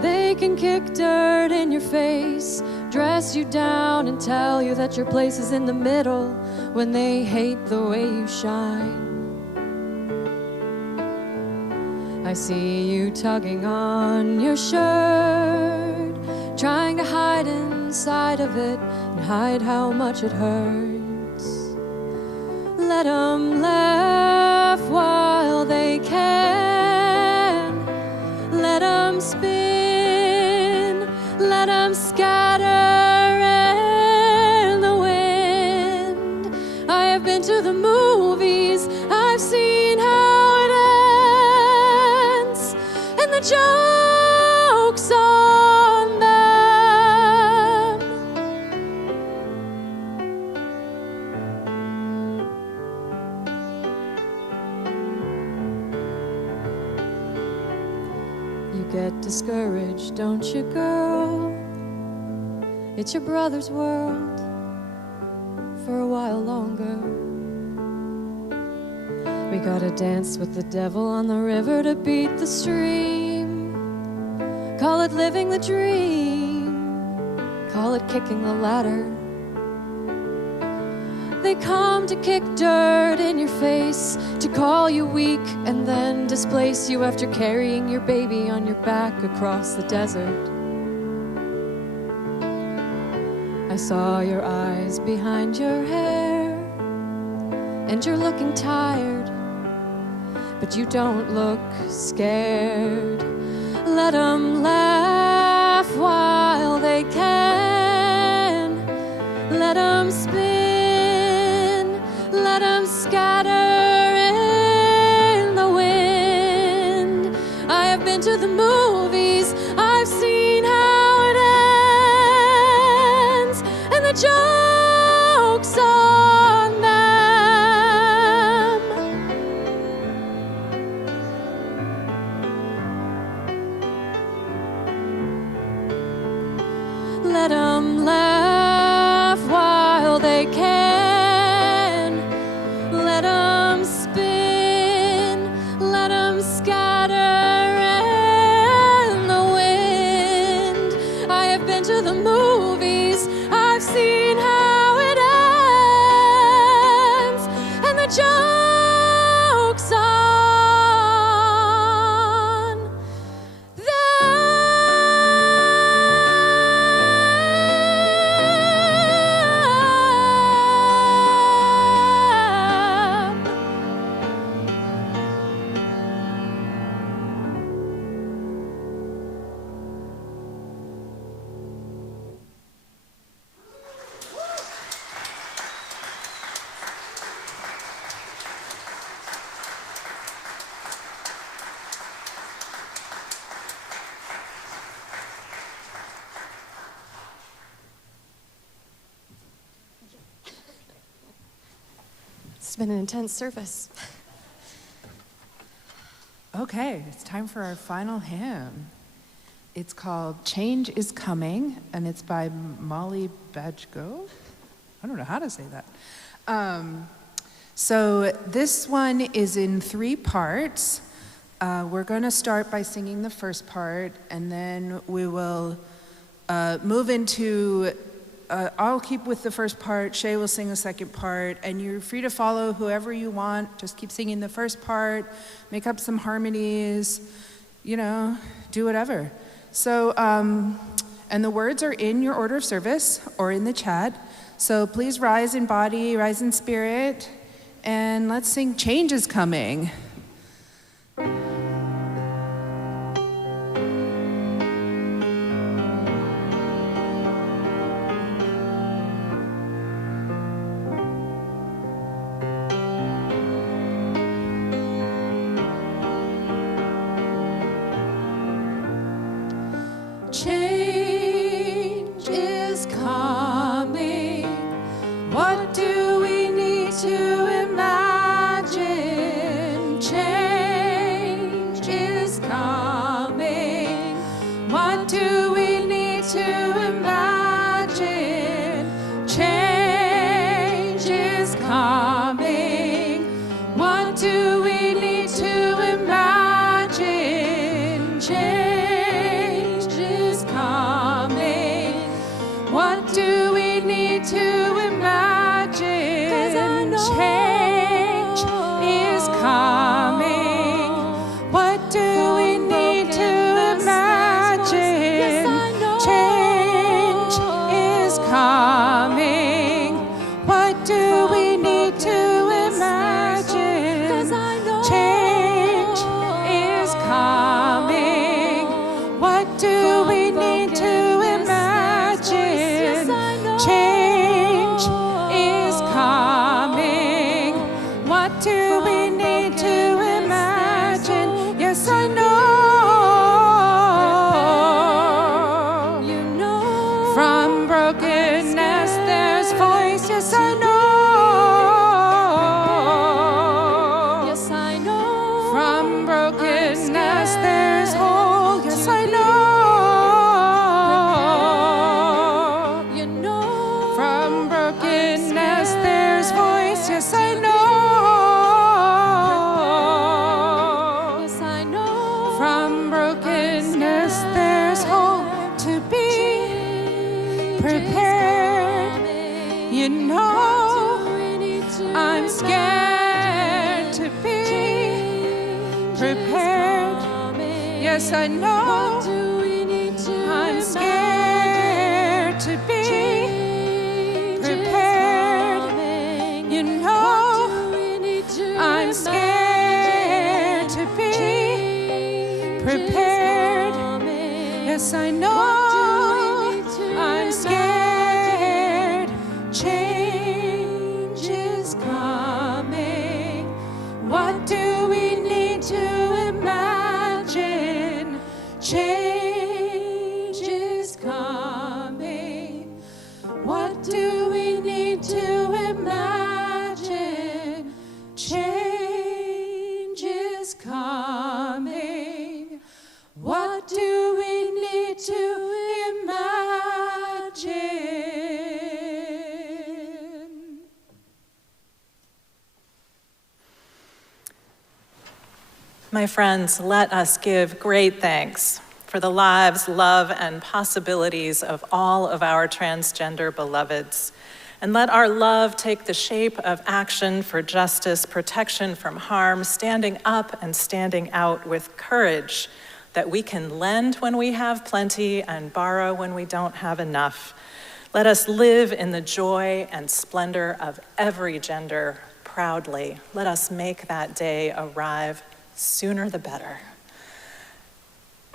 They can kick dirt in your face, dress you down and tell you that your place is in the middle when they hate the way you shine. I see you tugging on your shirt, trying to hide inside of it and hide how much it hurts. Let them laugh while they can. Let them spin, let them scatter in the wind. I have been to the movies, I've seen how it ends, and the joke's on them. You get discouraged, don't you, girl? It's your brother's world for a while longer. We gotta dance with the devil on the river to beat the stream. Call it living the dream, call it kicking the ladder. They come to kick dirt in your face, to call you weak and then displace you after carrying your baby on your back across the desert. I saw your eyes behind your hair, and you're looking tired, but you don't look scared. Let them laugh while they can. Let them spin, let them scatter in the wind. I have been to the movies, I've seen how it ends, and the joke's on them. Let them laugh while they can. Let them spin, let them scatter in the wind. I have been to the movies, I've seen how it ends, and the joke's on them. It's been an intense service. Okay, it's time for our final hymn. It's called Change is Coming, and it's by Molly Bajko. I don't know how to say that. So this one is in 3 parts. We're going to start by singing the first part, and then we will move into, I'll keep with the first part, Shay will sing the second part, and you're free to follow whoever you want. Just keep singing the first part, make up some harmonies, do whatever. So, and the words are in your order of service or in the chat. So please rise in body, rise in spirit, and let's sing Change is Coming. Change is coming. What do we need to imagine? Change is coming. What do we need to imagine? Change is coming. What do we need to imagine? Change is coming. What do we need to imagine? 'Cause I know change is coming. What do we need to imagine? Yes, I know change is coming. What do we need to imagine? 'Cause I know change is coming. What do we need to imagine? Change is coming. What do we need to imagine? Yes, I know. You know. From brokenness there's voice. Yes, I know. Yes, I know. From brokenness there's whole. Yes, I know. You know. From brokenness there's voice. Yes, I know. Yes, I know. From brokenness there's hope to be prepared. You know, I'm scared to be prepared. Yes, I know. I'm scared to be prepared. You know, I'm scared to be prepared. Yes, I know. I'm scared. Change is coming. What do we need to imagine? Change is coming. What do we need to imagine? Change is coming. What do we need to imagine? My friends, let us give great thanks for the lives, love, and possibilities of all of our transgender beloveds. And let our love take the shape of action for justice, protection from harm, standing up and standing out with courage that we can lend when we have plenty and borrow when we don't have enough. Let us live in the joy and splendor of every gender proudly. Let us make that day arrive sooner the better.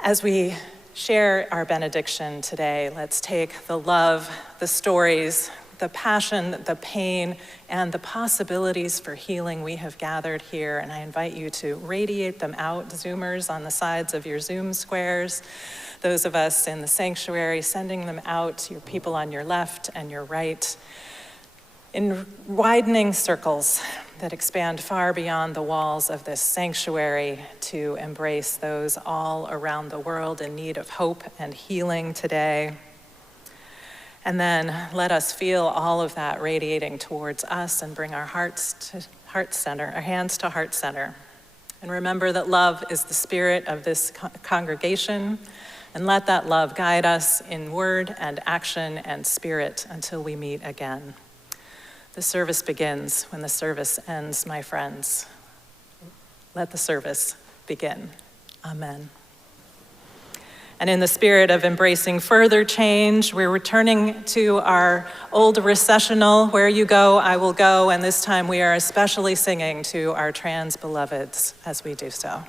As we share our benediction today, let's take the love, the stories, the passion, the pain, and the possibilities for healing we have gathered here, and I invite you to radiate them out, Zoomers on the sides of your Zoom squares, those of us in the sanctuary, sending them out to your people on your left and your right. in widening circles that expand far beyond the walls of this sanctuary to embrace those all around the world in need of hope and healing today. And then let us feel all of that radiating towards us and bring our hearts to heart center, our hands to heart center. And remember that love is the spirit of this congregation, and let that love guide us in word and action and spirit until we meet again. The service begins when the service ends, my friends. Let the service begin. Amen. And in the spirit of embracing further change, we're returning to our old recessional, Where You Go, I Will Go, and this time we are especially singing to our trans beloveds as we do so.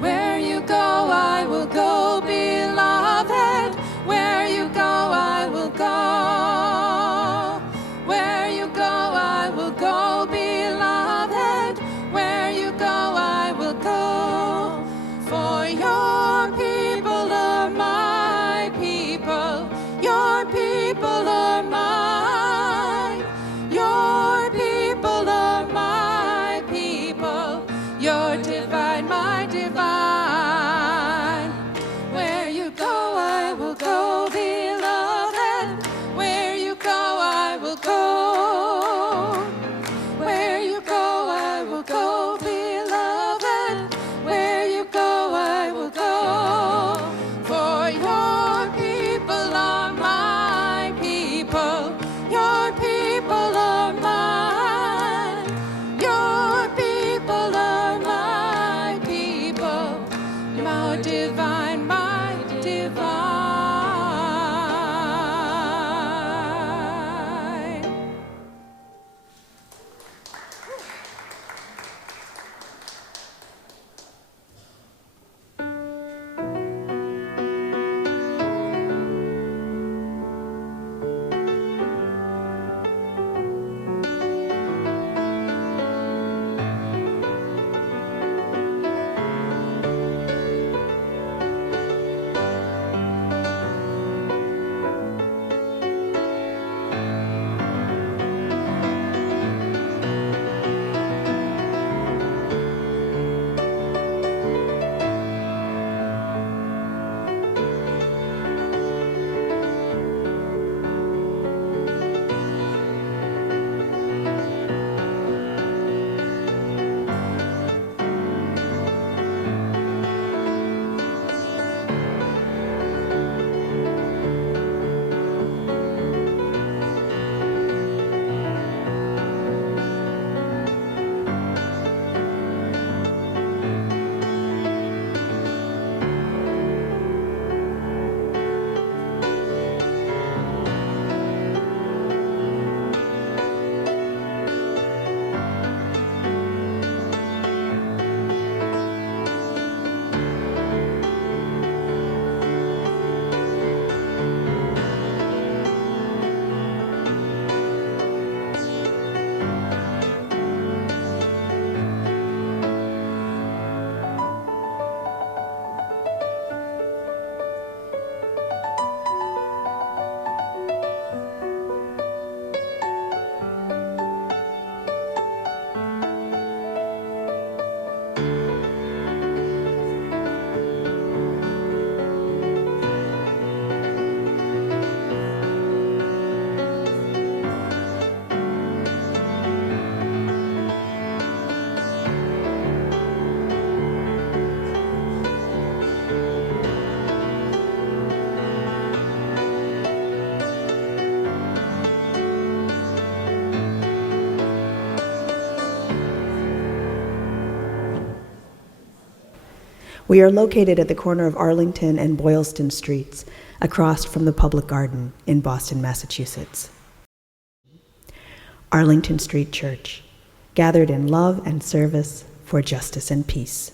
Where you go, I will go, beloved. Where you go, I will go. Where you go, I will go, beloved. Where you go, I will go. For your people are my people. Your people are mine. Your people are my people. Your divine, my divine. Where you go, I will go, beloved. Where you go, I will go. Where you go, I will go, beloved. Where you go, I will go. For your people are my people. Your people are mine. Your people are my people. My divine, my divine. We are located at the corner of Arlington and Boylston Streets, across from the Public Garden in Boston, Massachusetts. Arlington Street Church, gathered in love and service for justice and peace.